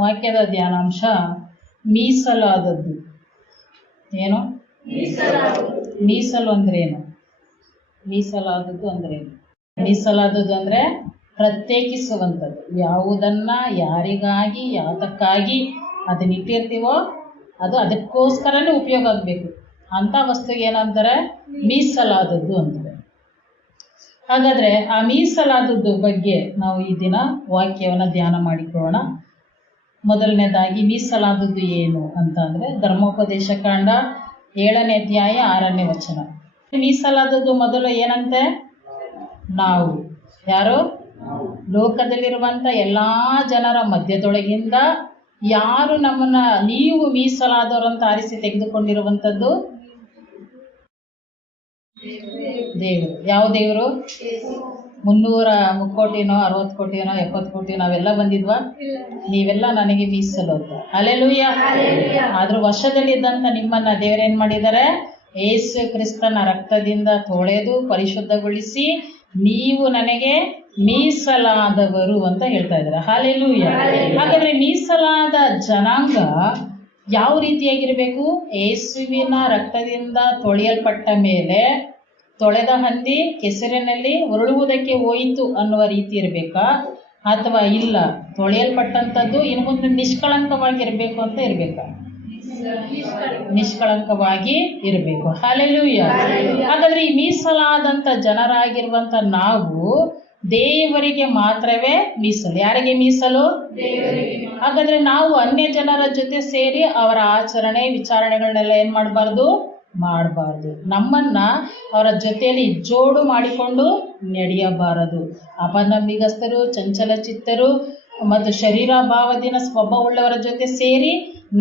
ವಾಕ್ಯದ ಧ್ಯಾನಾಂಶ ಮೀಸಲಾದದ್ದು. ಏನು ಮೀಸಲು ಅಂದ್ರೇನು? ಮೀಸಲಾದದ್ದು ಅಂದ್ರೇನು? ಮೀಸಲಾದದ್ದು ಅಂದ್ರೆ ಪ್ರತ್ಯೇಕಿಸುವಂಥದ್ದು. ಯಾವುದನ್ನ ಯಾರಿಗಾಗಿ ಯಾತಕ್ಕಾಗಿ ಅದನ್ನ ಇಟ್ಟಿರ್ತೀವೋ ಅದು ಅದಕ್ಕೋಸ್ಕರನೇ ಉಪಯೋಗ ಆಗಬೇಕು ಅಂತ ವಸ್ತುಗೆ ಏನಂತಾರೆ? ಮೀಸಲಾದದ್ದು ಅಂತಾರೆ. ಹಾಗಾದ್ರೆ ಆ ಮೀಸಲಾದದ್ದು ಬಗ್ಗೆ ನಾವು ಈ ದಿನ ವಾಕ್ಯವನ್ನು ಧ್ಯಾನ ಮಾಡಿಕೊಳ್ಳೋಣ. ಮೊದಲನೇದಾಗಿ ಮೀಸಲಾದದ್ದು ಏನು ಅಂತ ಅಂದ್ರೆ ಧರ್ಮೋಪದೇಶ ಕಾಂಡ 7ನೇ ಅಧ್ಯಾಯ 6ನೇ ವಚನ. ಮೀಸಲಾದದ್ದು ಮೊದಲು ಏನಂತೆ? ನಾವು ಯಾರು? ಲೋಕದಲ್ಲಿರುವಂತ ಎಲ್ಲಾ ಜನರ ಮಧ್ಯದೊಳಗಿಂದ ಯಾರು ನಮ್ಮನ್ನ ನೀವು ಮೀಸಲಾದವರಂತ ಆರಿಸಿ ತೆಗೆದುಕೊಂಡಿರುವಂಥದ್ದು? ದೇವರು. ಯಾವ ದೇವರು? 300 ಕೋಟಿನೋ 60 ಕೋಟಿನೋ 70 ಕೋಟಿ ನಾವೆಲ್ಲ ಬಂದಿದ್ವಾ? ನೀವೆಲ್ಲ ನನಗೆ ಮೀಸಲು ಅಂತ. ಹಲ್ಲೆಲೂಯಾ. ಆದ್ರೂ ವರ್ಷದಲ್ಲಿದ್ದಂತ ನಿಮ್ಮನ್ನ ದೇವರೇನ್ ಮಾಡಿದ್ದಾರೆ? ಯೇಸು ಕ್ರಿಸ್ತನ ರಕ್ತದಿಂದ ತೊಳೆದು ಪರಿಶುದ್ಧಗೊಳಿಸಿ ನೀವು ನನಗೆ ಮೀಸಲಾದವರು ಅಂತ ಹೇಳ್ತಾ ಇದ್ದಾರೆ. ಹಲ್ಲೆಲೂಯಾ. ಹಾಗಾದ್ರೆ ಮೀಸಲಾದ ಜನಾಂಗ ಯಾವ ರೀತಿಯಾಗಿರ್ಬೇಕು? ಯೇಸುವಿನ ರಕ್ತದಿಂದ ತೊಳೆಯಲ್ಪಟ್ಟ ಮೇಲೆ ತೊಳೆದ ಹಂದಿ ಕೆಸರಿನಲ್ಲಿ ಉರುಳುವುದಕ್ಕೆ ಹೋಯಿತು ಅನ್ನುವ ರೀತಿ ಇರಬೇಕಾ? ಅಥವಾ ಇಲ್ಲ ತೊಳೆಯಲ್ಪಟ್ಟಂಥದ್ದು ಇನ್ನು ಮುಂದೆ ನಿಷ್ಕಳಂಕವಾಗಿರ್ಬೇಕು ಅಂತ ಇರ್ಬೇಕಾ? ನಿಷ್ಕಳಂಕವಾಗಿ ಇರಬೇಕು. ಹಲ್ಲೆಲೂಯಾ. ಹಾಗಾದ್ರೆ ಈ ಮೀಸಲಾದಂತ ಜನರಾಗಿರುವಂತ ನಾವು ದೇವರಿಗೆ ಮಾತ್ರವೇ ಮೀಸಲು. ಯಾರಿಗೆ ಮೀಸಲು? ಹಾಗಾದ್ರೆ ನಾವು ಅನ್ಯ ಜನರ ಜೊತೆ ಸೇರಿ ಅವರ ಆಚರಣೆ ವಿಚಾರಣೆಗಳನ್ನೆಲ್ಲ ಏನ್ ಮಾಡಬಾರ್ದು? ನಮ್ಮನ್ನ ಅವರ ಜೊತೆಯಲ್ಲಿ ಜೋಡು ಮಾಡಿಕೊಂಡು ನಡೆಯಬಾರದು. ಅಪನಂಬಿಗಸ್ತರು, ಚಂಚಲ ಚಿತ್ತರು ಮತ್ತು ಶರೀರ ಭಾವದಿನ ಸ್ವಭಾವವುಳ್ಳವರ ಜೊತೆ ಸೇರಿ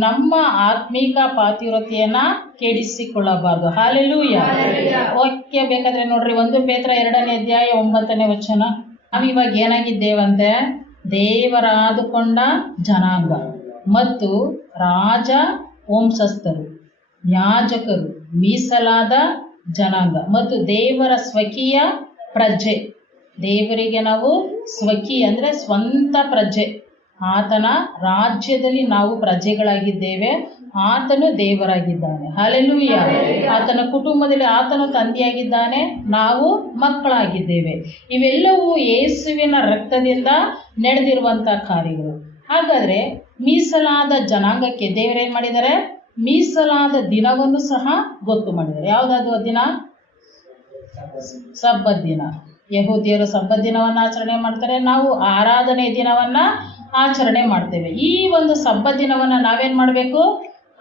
ನಮ್ಮ ಆತ್ಮೀಕ ಪಾತಿವ್ರತೆಯನ್ನ ಕೆಡಿಸಿಕೊಳ್ಳಬಾರದು. ಹಲ್ಲೆಲೂಯಾ. ವಾಕ್ಯ ಬೇಕಾದ್ರೆ ನೋಡ್ರಿ, 1 ಪೇತ್ರ 2ನೇ ಅಧ್ಯಾಯ 9ನೇ ವಚನ. ನಾವಿವಾಗ ಏನಾಗಿದ್ದೇವಂತೆ? ದೇವರಾದುಕೊಂಡ ಜನಾಂಗ ಮತ್ತು ರಾಜ ವಂಶಸ್ಥರು, ಯಾಜಕರು, ಮೀಸಲಾದ ಜನಾಂಗ ಮತ್ತು ದೇವರ ಸ್ವಕೀಯ ಪ್ರಜೆ. ದೇವರಿಗೆ ನಾವು ಸ್ವಕೀಯ ಅಂದ್ರೆ ಸ್ವಂತ ಪ್ರಜೆ. ಆತನ ರಾಜ್ಯದಲ್ಲಿ ನಾವು ಪ್ರಜೆಗಳಾಗಿದ್ದೇವೆ. ಆತನು ದೇವರಾಗಿದ್ದಾನೆ. ಹಲ್ಲೆಲೂಯಾ. ಆತನ ಕುಟುಂಬದಲ್ಲಿ ಆತನು ತಂದೆಯಾಗಿದ್ದಾನೆ, ನಾವು ಮಕ್ಕಳಾಗಿದ್ದೇವೆ. ಇವೆಲ್ಲವೂ ಯೇಸುವಿನ ರಕ್ತದಿಂದ ನಡೆದಿರುವಂತ ಕಾರ್ಯಗಳು. ಹಾಗಾದ್ರೆ ಮೀಸಲಾದ ಜನಾಂಗಕ್ಕೆ ದೇವರೇನ್ ಮಾಡಿದ್ದಾರೆ? ಮೀಸಲಾದ ದಿನವನ್ನು ಸಹ ಗೊತ್ತು ಮಾಡಿದ್ದಾರೆ. ಯಾವ್ದಾದ್ರು ದಿನ? ಸಬ್ಬತ್ ದಿನ. ಯಹೂದ್ಯರು ಸಬ್ಬತ್ ದಿನವನ್ನ ಆಚರಣೆ ಮಾಡ್ತಾರೆ, ನಾವು ಆರಾಧನೆ ದಿನವನ್ನ ಆಚರಣೆ ಮಾಡ್ತೇವೆ. ಈ ಒಂದು ಸಬ್ಬತ್ ದಿನವನ್ನ ನಾವೇನ್ ಮಾಡ್ಬೇಕು?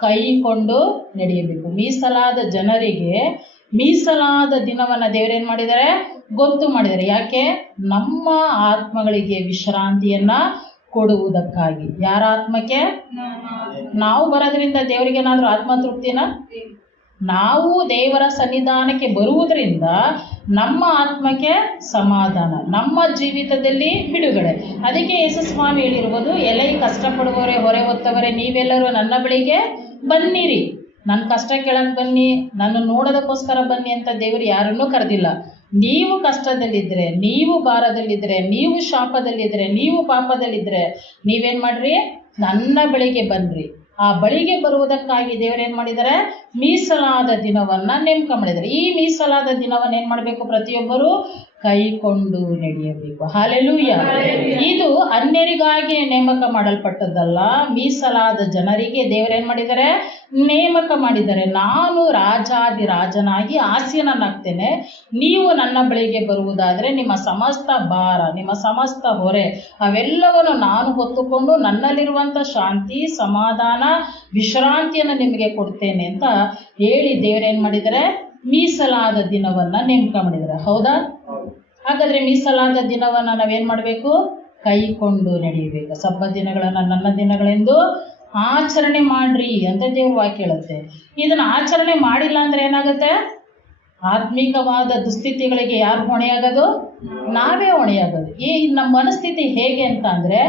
ಕೈಕೊಂಡು ನಡೆಯಬೇಕು. ಮೀಸಲಾದ ಜನರಿಗೆ ಮೀಸಲಾದ ದಿನವನ್ನ ದೇವರೇನ್ ಮಾಡಿದ್ದಾರೆ? ಗೊತ್ತು ಮಾಡಿದ್ದಾರೆ. ಯಾಕೆ? ನಮ್ಮ ಆತ್ಮಗಳಿಗೆ ವಿಶ್ರಾಂತಿಯನ್ನ ಕೊಡುವುದಕ್ಕಾಗಿ. ಯಾರ ಆತ್ಮಕ್ಕೆ? ನಾವು ಬರೋದ್ರಿಂದ ದೇವರಿಗೆ ಏನಾದ್ರೂ ಆತ್ಮತೃಪ್ತಿನ? ನಾವು ದೇವರ ಸನ್ನಿಧಾನಕ್ಕೆ ಬರುವುದರಿಂದ ನಮ್ಮ ಆತ್ಮಕ್ಕೆ ಸಮಾಧಾನ, ನಮ್ಮ ಜೀವಿತದಲ್ಲಿ ಬಿಡುಗಡೆ. ಅದಕ್ಕೆ ಯೇಸು ಸ್ವಾಮಿ ಹೇಳಿರುವುದು, ಎಲೈ ಕಷ್ಟಪಡುವವರೇ ಹೊರೆ ಹೊತ್ತವರೇ ನೀವೆಲ್ಲರೂ ನನ್ನ ಬಳಿಗೆ ಬನ್ನಿರಿ. ನನ್ನ ಕಷ್ಟ ಕೇಳಕ್ ಬನ್ನಿ, ನನ್ನ ನೋಡೋದಕ್ಕೋಸ್ಕರ ಬನ್ನಿ ಅಂತ ದೇವರು ಯಾರನ್ನೂ ಕರೆದಿಲ್ಲ. ನೀವು ಕಷ್ಟದಲ್ಲಿದ್ರೆ, ನೀವು ಭಾರದಲ್ಲಿದ್ರೆ, ನೀವು ಶಾಪದಲ್ಲಿದ್ರೆ, ನೀವು ಪಾಪದಲ್ಲಿದ್ರೆ ನೀವೇನ್ ಮಾಡ್ರಿ? ನನ್ನ ಬಳಿಗೆ ಬನ್ರಿ. ಆ ಬಳಿಗೆ ಬರುವುದಕ್ಕಾಗಿ ದೇವರೇನ್ ಮಾಡಿದ್ದಾರೆ? ಮೀಸಲಾದ ದಿನವನ್ನ ನೇಮಕ ಮಾಡಿದ್ದಾರೆ. ಈ ಮೀಸಲಾದ ದಿನವನ್ನ ಏನ್ ಮಾಡ್ಬೇಕು? ಪ್ರತಿಯೊಬ್ಬರು ಕೈಕೊಂಡು ನಡೆಯಬೇಕು. ಹಲ್ಲೆಲೂಯಾ. ಇದು ಅನ್ಯರಿಗಾಗಿ ನೇಮಕ ಮಾಡಲ್ಪಟ್ಟದ್ದಲ್ಲ, ಮೀಸಲಾದ ಜನರಿಗೆ ದೇವರೇನ್ ಮಾಡಿದ್ದಾರೆ? ನೇಮಕ ಮಾಡಿದ್ದಾರೆ. ನಾನು ರಾಜಾದಿರಾಜನಾಗಿ ಆಸೀನನಾಗ್ತೇನೆ. ನೀವು ನನ್ನ ಬಳಿಗೆ ಬರುವುದಾದ್ರೆ ನಿಮ್ಮ ಸಮಸ್ತ ಭಾರ, ನಿಮ್ಮ ಸಮಸ್ತ ಹೊರೆ ಅವೆಲ್ಲವನ್ನು ನಾನು ಹೊತ್ತುಕೊಂಡು ನನ್ನಲ್ಲಿರುವಂತ ಶಾಂತಿ, ಸಮಾಧಾನ, ವಿಶ್ರಾಂತಿಯನ್ನು ನಿಮಗೆ ಕೊಡ್ತೇನೆ ಅಂತ ಹೇಳಿ ದೇವರೇನ್ ಮಾಡಿದ್ದಾರೆ? ಮೀಸಲಾದ ದಿನವನ್ನ ನೇಮಕ ಮಾಡಿದ್ದಾರೆ. ಹೌದಾ? ಹಾಗಾದ್ರೆ ಮೀಸಲಾದ ದಿನವನ್ನ ನಾವೇನ್ ಮಾಡ್ಬೇಕು? ಕೈಕೊಂಡು ನಡೆಯಬೇಕು. ಸಬ್ಬತ್ ದಿನಗಳನ್ನ ನನ್ನ ದಿನಗಳೆಂದು ಆಚರಣೆ ಮಾಡ್ರಿ ಅಂತ ದೇವ್ರ ವಾಕ್ಯ ಹೇಳುತ್ತೆ. ಇದನ್ನ ಆಚರಣೆ ಮಾಡಿಲ್ಲ ಅಂದ್ರೆ ಏನಾಗುತ್ತೆ? ಆತ್ಮಿಕವಾದ ದುಸ್ಥಿತಿಗಳಿಗೆ ಯಾರು ಹೊಣೆಯಾಗೋದು? ನಾವೇ ಹೊಣೆಯಾಗೋದು. ಈ ನಮ್ಮ ಮನಸ್ಥಿತಿ ಹೇಗೆ ಅಂತ ಅಂದ್ರೆ,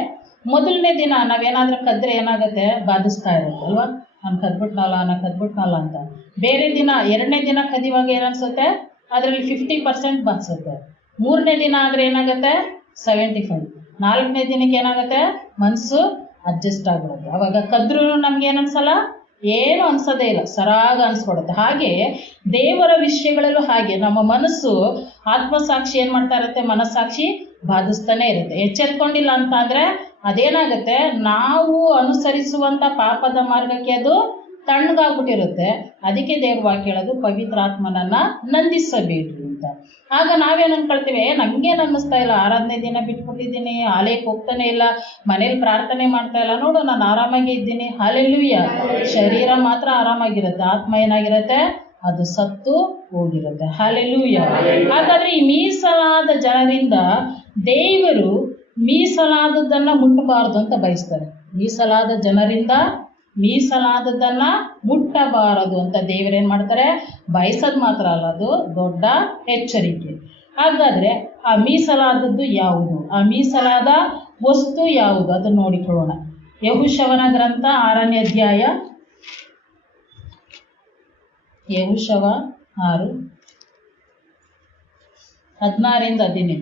ಮೊದಲನೇ ದಿನ ನಾವೇನಾದ್ರೂ ಕದ್ರೆ ಏನಾಗುತ್ತೆ? ಬಾಧಿಸ್ತಾ ಇರುತ್ತೆ ಅಲ್ವಾ? ನಾನು ಕದ್ಬಿಟ್ನಲ್ಲ ಅಂತ. ಬೇರೆ ದಿನ 2ನೇ ದಿನ ಕದಿವಾಗ ಏನನ್ಸುತ್ತೆ? ಅದರಲ್ಲಿ 50% ಬಾಧಿಸುತ್ತೆ. 3ನೇ ದಿನ ಆದ್ರೆ ಏನಾಗುತ್ತೆ? 75. 4ನೇ ದಿನಕ್ಕೆ ಏನಾಗುತ್ತೆ? ಮನಸ್ಸು ಅಡ್ಜಸ್ಟ್ ಆಗ್ಬಿಡುತ್ತೆ. ಅವಾಗ ಕದ್ರೂ ನಮ್ಗೆ ಏನು ಅನ್ಸಲ್ಲ, ಏನು ಅನ್ಸೋದೇ ಇಲ್ಲ, ಸರಾಗ ಅನ್ಸ್ಬಿಡುತ್ತೆ. ಹಾಗೆ ದೇವರ ವಿಷಯಗಳಲ್ಲೂ ಹಾಗೆ ನಮ್ಮ ಮನಸ್ಸು ಆತ್ಮಸಾಕ್ಷಿ ಏನು ಮಾಡ್ತಾ ಇರುತ್ತೆ, ಮನಸ್ಸಾಕ್ಷಿ ಬಾಧಿಸ್ತಾನೆ ಇರುತ್ತೆ. ಎಚ್ಚೆತ್ಕೊಂಡಿಲ್ಲ ಅಂತ ಅಂದರೆ ಅದೇನಾಗುತ್ತೆ, ನಾವು ಅನುಸರಿಸುವಂಥ ಪಾಪದ ಮಾರ್ಗಕ್ಕೆ ಅದು ತಣ್ಣಗಾಗ್ಬಿಟ್ಟಿರುತ್ತೆ. ಅದಕ್ಕೆ ದೇವ್ರ ವಾಕ್ಯ ಹೇಳೋದು ಪವಿತ್ರಾತ್ಮನನ್ನ ನಂದಿಸಬೇಡ್ರಿ ಅಂತ. ಆಗ ನಾವೇನು ಅನ್ಕೊಳ್ತೀವಿ, ನಮ್ಗೇನು ಅನ್ನಿಸ್ತಾ ಇಲ್ಲ, ಆರಾಧನೆ ದಿನ ಬಿಟ್ಬಿಟ್ಟಿದ್ದೀನಿ, ಆಲಯಕ್ಕೆ ಹೋಗ್ತಾನೆ ಇಲ್ಲ, ಮನೇಲಿ ಪ್ರಾರ್ಥನೆ ಮಾಡ್ತಾ ಇಲ್ಲ, ನೋಡು ನಾನು ಆರಾಮಾಗಿ ಇದ್ದೀನಿ. ಹಲ್ಲೆಲೂಯಾ. ಶರೀರ ಮಾತ್ರ ಆರಾಮಾಗಿರುತ್ತೆ, ಆತ್ಮ ಏನಾಗಿರುತ್ತೆ, ಅದು ಸತ್ತು ಹೋಗಿರುತ್ತೆ. ಹಲ್ಲೆಲೂಯಾ. ಹಾಗಾದ್ರೆ ಈ ಮೀಸಲಾದ ಜನರಿಂದ ದೇವರು ಮೀಸಲಾದದ್ದನ್ನ ಮುಟ್ಟಬಾರದು ಅಂತ ಬಯಸ್ತಾರೆ. ಮೀಸಲಾದ ಜನರಿಂದ ಮೀಸಲಾದದ್ದನ್ನ ಮುಟ್ಟಬಾರದು ಅಂತ ದೇವರೇನ್ ಮಾಡ್ತಾರೆ, ಬಯಸೋದು ಮಾತ್ರ ಅಲ್ಲ, ಅದು ದೊಡ್ಡ ಎಚ್ಚರಿಕೆ. ಹಾಗಾದ್ರೆ ಆ ಮೀಸಲಾದದ್ದು ಯಾವುದು, ಆ ಮೀಸಲಾದ ವಸ್ತು ಯಾವುದು, ಅದನ್ನು ನೋಡಿಕೊಳ್ಳೋಣ. ಯೆಹೋಶುವನ ಗ್ರಂಥ 6ನೇ ಅಧ್ಯಾಯ, ಯೆಹೋಶುವ 6:16-18.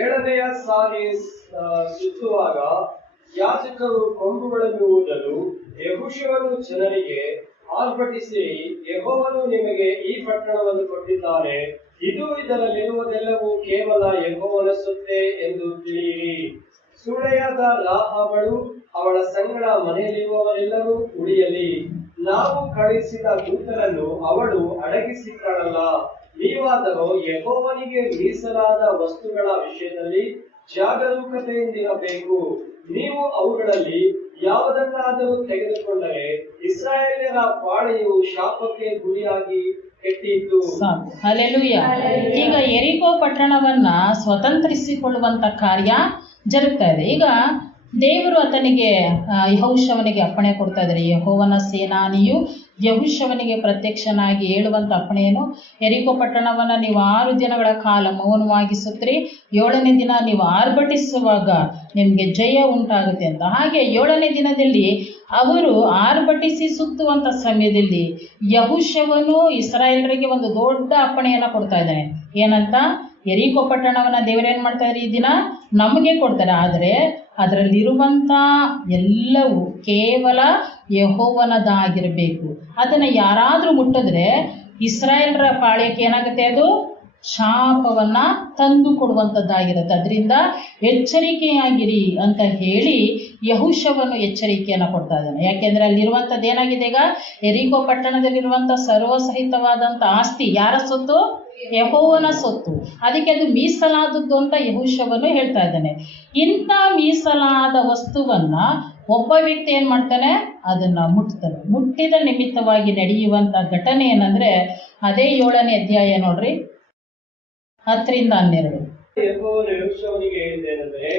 7ನೆಯ ಸಾರಿ ಸುತ್ತುವಾಗ ಯಾಜಕರು ಕೊಂಬುಗಳನ್ನು ಊದಲು ಯೆಹೋಶುವನು ಜನರಿಗೆ ಆರ್ಭಟಿಸಿ, ಯೆಹೋವನು ನಿಮಗೆ ಈ ಪಟ್ಟಣವನ್ನು ಕೊಟ್ಟಿದ್ದಾನೆ, ಇದು ಇದರಲ್ಲಿರುವುದೆಲ್ಲವೂ ಕೇವಲ ಯೆಹೋವನ ಸೊತ್ತೇ ಎಂದು ತಿಳಿಯಿರಿ. ಸೂಳೆಯಾದ ರಾಹಾಬಳು ಅವಳ ಸಂಗಡ ಮನೆಯಲ್ಲಿರುವವರೆಲ್ಲರೂ ಉಳಿಯಲಿ. ನಾವು ಕಳುಹಿಸಿದ ದೂತರನ್ನು ಅವಳು ಅಡಗಿಸಿಕೊಳ್ಳಲ್ಲ. ನೀವಾದರೂ ಯೆಹೋವನಿಗೆ ಮೀಸಲಾದ ವಸ್ತುಗಳ ವಿಷಯದಲ್ಲಿ ಜಾಗರೂಕತೆಯಿಂದಿರಬೇಕು. ನೀವು ಅವುಗಳಲ್ಲಿ ಯಾವುದನ್ನಾದರೂ ತೆಗೆದುಕೊಂಡರೆ ಇಸ್ರಾಯೇಲ್ಯರ ಪಾಳೆಯು ಶಾಪಕ್ಕೆ ಗುರಿಯಾಗಿ ಕೆಟ್ಟಿತ್ತು. ಹಲ್ಲೆಲೂಯಾ. ಈಗ ಯೆರಿಕೋ ಪಟ್ಟಣವನ್ನ ಸ್ವತಂತ್ರಿಸಿಕೊಳ್ಳುವಂತ ಕಾರ್ಯ ಜರುಗ್ತಾ ಇದೆ. ಈಗ ದೇವರು ಆತನಿಗೆ ಯೆಹೋಶುವನಿಗೆ ಅಪ್ಪಣೆ ಕೊಡ್ತಾ ಇದ್ದಾರೆ. ಯೆಹೋವನ ಸೇನಾನಿಯು ಯೆಹೋಶುವನಿಗೆ ಪ್ರತ್ಯಕ್ಷನಾಗಿ ಹೇಳುವಂತ ಅಪ್ಪಣೆಯನ್ನು, ಯೆರಿಕೋ ಪಟ್ಟಣವನ್ನ ನೀವು 6 ದಿನಗಳ ಕಾಲ ಮೌನವಾಗಿ ಸುತ್ತಿರಿ, 7ನೇ ದಿನ ನೀವು ಆರ್ಭಟಿಸುವಾಗ ನಿಮ್ಗೆ ಜಯ ಉಂಟಾಗುತ್ತೆ ಅಂತ. ಹಾಗೆ 7ನೇ ದಿನದಲ್ಲಿ ಅವರು ಆರ್ಭಟಿಸಿ ಸುತ್ತುವಂತ ಸಮಯದಲ್ಲಿ ಯೆಹೋಶುವನು ಇಸ್ರಾಯೇಲರಿಗೆ ಒಂದು ದೊಡ್ಡ ಅಪ್ಪಣೆಯನ್ನ ಕೊಡ್ತಾ ಇದ್ದಾನೆ. ಏನಂತ, ಯೆರಿಕೋ ಪಟ್ಟಣವನ್ನ ದೇವರೇನ್ ಮಾಡ್ತಾ ಇದ್ದಾರೆ, ಈ ದಿನ ನಮಗೆ ಕೊಡ್ತಾರೆ, ಆದರೆ ಅದರಲ್ಲಿರುವಂಥ ಎಲ್ಲವೂ ಕೇವಲ ಯೆಹೋವನದಾಗಿರಬೇಕು. ಅದನ್ನು ಯಾರಾದರೂ ಮುಟ್ಟಿದ್ರೆ ಇಸ್ರಾಯೇಲರ ಪಾಳ್ಯಕ್ಕೆ ಏನಾಗುತ್ತೆ, ಅದು ಶಾಪವನ್ನ ತಂದು ಕೊಡುವಂಥದ್ದಾಗಿರುತ್ತೆ. ಅದರಿಂದ ಎಚ್ಚರಿಕೆಯಾಗಿರಿ ಅಂತ ಹೇಳಿ ಯೆಹೋಶುವನು ಎಚ್ಚರಿಕೆಯನ್ನು ಕೊಡ್ತಾ ಇದ್ದಾನೆ. ಯಾಕೆಂದ್ರೆ ಅಲ್ಲಿರುವಂಥದ್ದು ಏನಾಗಿದೆ, ಈಗ ಯೆರಿಕೋ ಪಟ್ಟಣದಲ್ಲಿರುವಂಥ ಸರ್ವಸಹಿತವಾದಂಥ ಆಸ್ತಿ ಯಾರ ಸೊತ್ತು, ಯೆಹೋವನ ಸೊತ್ತು. ಅದಕ್ಕೆ ಅದು ಮೀಸಲಾದದ್ದು ಅಂತ ಯೆಹೋಶುವನು ಹೇಳ್ತಾ ಇದ್ದಾನೆ. ಇಂಥ ಮೀಸಲಾದ ವಸ್ತುವನ್ನ ಒಬ್ಬ ವ್ಯಕ್ತಿ ಏನ್ ಮಾಡ್ತಾನೆ, ಅದನ್ನ ಮುಟ್ತಾನೆ. ಮುಟ್ಟಿದ ನಿಮಿತ್ತವಾಗಿ ನಡೆಯುವಂತ ಘಟನೆ ಏನಂದ್ರೆ, ಅದೇ 7ನೇ ಅಧ್ಯಾಯ ನೋಡ್ರಿ, 10-12. ಯೆಹೋವನು ಯೆಹೋಶುವನಿಗೆ ಹೇಳಿದ್ದೇನೆಂದರೆ,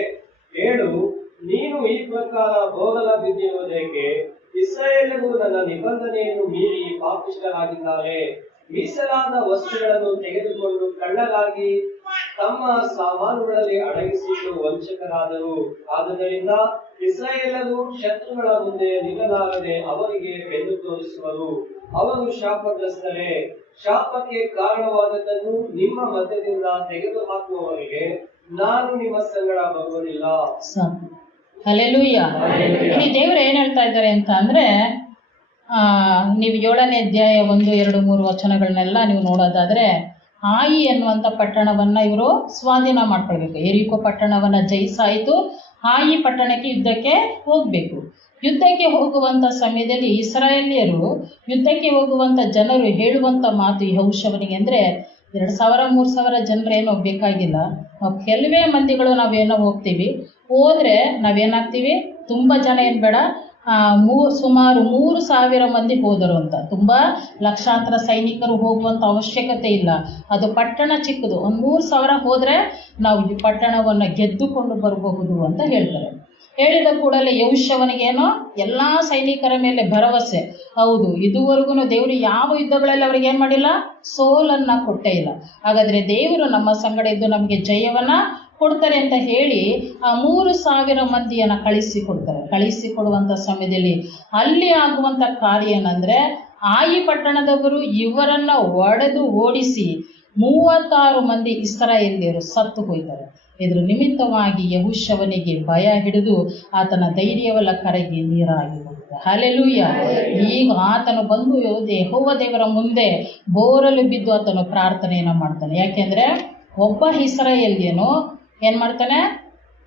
ಹೇಳು, ನೀನು ಈ ಪ್ರಕಾರ ಬೋಗಲ ಬಿದ್ದಿರುವುದೇಕೆ? ಇಸ್ರಾಯೇಲರು ನನ್ನ ನಿಬಂಧನೆಯನ್ನು ಮೀರಿ ಪಾಪಿಷ್ಠರಾಗಿದ್ದಾರೆ. ಮೀಸಲಾದ ವಸ್ತುಗಳನ್ನು ತೆಗೆದುಕೊಂಡು ಕಳ್ಳರಾಗಿ ತಮ್ಮ ಸಾಮಾನುಗಳಲ್ಲಿ ಅಡಗಿಸಿಟ್ಟು ವಂಚಕರಾದರು. ಆದುದರಿಂದ ಇಸ್ರಾಯೇಲರು ಶತ್ರುಗಳ ಮುಂದೆ ನಿಲ್ಲಲಾರದೆ ಅವರಿಗೆ ಬೆನ್ನು ತೋರಿಸುವರು. ಅವರು ಶಾಪಗ್ರಸ್ತರೇ. ಶಾಪಕ್ಕೆ ಕಾರಣವಾದದ್ದನ್ನು ನಿಮ್ಮ ಮಧ್ಯದಿಂದ ತೆಗೆದುಹಾಕುವವರಿಗೆ ನಾನು ನಿಮ್ಮ ಸಂಗಡ ಬರುವುದಿಲ್ಲ. ಹಲ್ಲೆಲೂಯಾ. ಇಲ್ಲಿ ದೇವರು ಏನ್ ಹೇಳ್ತಾ ಇದ್ದಾರೆ ಅಂತ ಅಂದ್ರೆ, ನೀವು 7ನೇ ಅಧ್ಯಾಯ 1, 2, 3 ವಚನಗಳನ್ನೆಲ್ಲ ನೀವು ನೋಡೋದಾದ್ರೆ, ಆಯಿ ಎನ್ನುವಂಥ ಪಟ್ಟಣವನ್ನ ಇವರು ಸ್ವಾಧೀನ ಮಾಡ್ಕೊಳ್ಬೇಕು. ಯೆರಿಕೋ ಪಟ್ಟಣವನ್ನ ಜಯಿಸಾಯಿತು, ಆಯಿ ಪಟ್ಟಣಕ್ಕೆ ಯುದ್ಧಕ್ಕೆ ಹೋಗ್ಬೇಕು. ಯುದ್ಧಕ್ಕೆ ಹೋಗುವಂಥ ಸಮಯದಲ್ಲಿ ಇಸ್ರಾಯೇಲ್ಯರು ಯುದ್ಧಕ್ಕೆ ಹೋಗುವಂಥ ಜನರು ಹೇಳುವಂಥ ಮಾತು ಯೆಹೋಶುವನಿಗೆ ಅಂದರೆ, 2,000-3,000 ಜನರು ಏನೋ ಬೇಕಾಗಿಲ್ಲ, ನಾವು ಕೆಲವೇ ಮಂದಿಗಳು ನಾವೇನೋ ಹೋಗ್ತೀವಿ, ಹೋದರೆ ನಾವೇನಾಗ್ತೀವಿ, ತುಂಬ ಜನ ಏನು ಬೇಡ, ಸುಮಾರು 3,000 ಮಂದಿ ಹೋದರು ಅಂತ. ತುಂಬ ಲಕ್ಷಾಂತರ ಸೈನಿಕರು ಹೋಗುವಂಥ ಅವಶ್ಯಕತೆ ಇಲ್ಲ. ಅದು ಪಟ್ಟಣ ಚಿಕ್ಕದು, ಒಂದು 3,000 ಹೋದರೆ ನಾವು ಈ ಪಟ್ಟಣವನ್ನು ಗೆದ್ದುಕೊಂಡು ಬರಬಹುದು ಅಂತ ಹೇಳ್ತಾರೆ. ಹೇಳಿದ ಕೂಡಲೇ ಯೆಹೋಶುವನಿಗೇನೋ ಎಲ್ಲ ಸೈನಿಕರ ಮೇಲೆ ಭರವಸೆ. ಹೌದು, ಇದುವರೆಗೂ ದೇವರು ಯಾವ ಯುದ್ಧಗಳಲ್ಲಿ ಅವ್ರಿಗೆ ಏನು ಮಾಡಿಲ್ಲ, ಸೋಲನ್ನು ಕೊಟ್ಟೇ ಇಲ್ಲ. ಹಾಗಾದರೆ ದೇವರು ನಮ್ಮ ಸಂಗಡ ಇದ್ದು ನಮಗೆ ಜಯವನ್ನ ಕೊಡ್ತಾರೆ ಅಂತ ಹೇಳಿ ಆ 3,000 ಮಂದಿಯನ್ನು ಕಳಿಸಿಕೊಡುವಂಥ ಸಮಯದಲ್ಲಿ ಅಲ್ಲಿ ಆಗುವಂಥ ಕಾರ್ಯ ಏನಂದರೆ, ಆಯಿ ಪಟ್ಟಣದವರು ಇವರನ್ನು ಒಡೆದು ಓಡಿಸಿ 36 ಮಂದಿ ಇಸ್ರಾಯೇಲ್ಯರು ಸತ್ತು ಹೋಯ್ತಾರೆ. ಇದ್ರ ನಿಮಿತ್ತವಾಗಿ ಯೆಹೋಶುವನಿಗೆ ಭಯ ಹಿಡಿದು ಆತನ ಧೈರ್ಯವೆಲ್ಲ ಕರಗಿ ನೀರಾಗಿ ಹೋಗಿದೆ. ಹಲ್ಲೆಲೂಯಾ. ಈಗ ಆತನು ಬಂದು ಯೆಹೋವ ದೇವರ ಮುಂದೆ ಬೋರಲು ಬಿದ್ದು ಆತನು ಪ್ರಾರ್ಥನೆಯನ್ನು ಮಾಡ್ತಾನೆ. ಯಾಕೆಂದ್ರೆ ಒಬ್ಬ ಇಸ್ರಾಯೇಲ್ಯನು ಏನ್ ಮಾಡ್ತಾನೆ,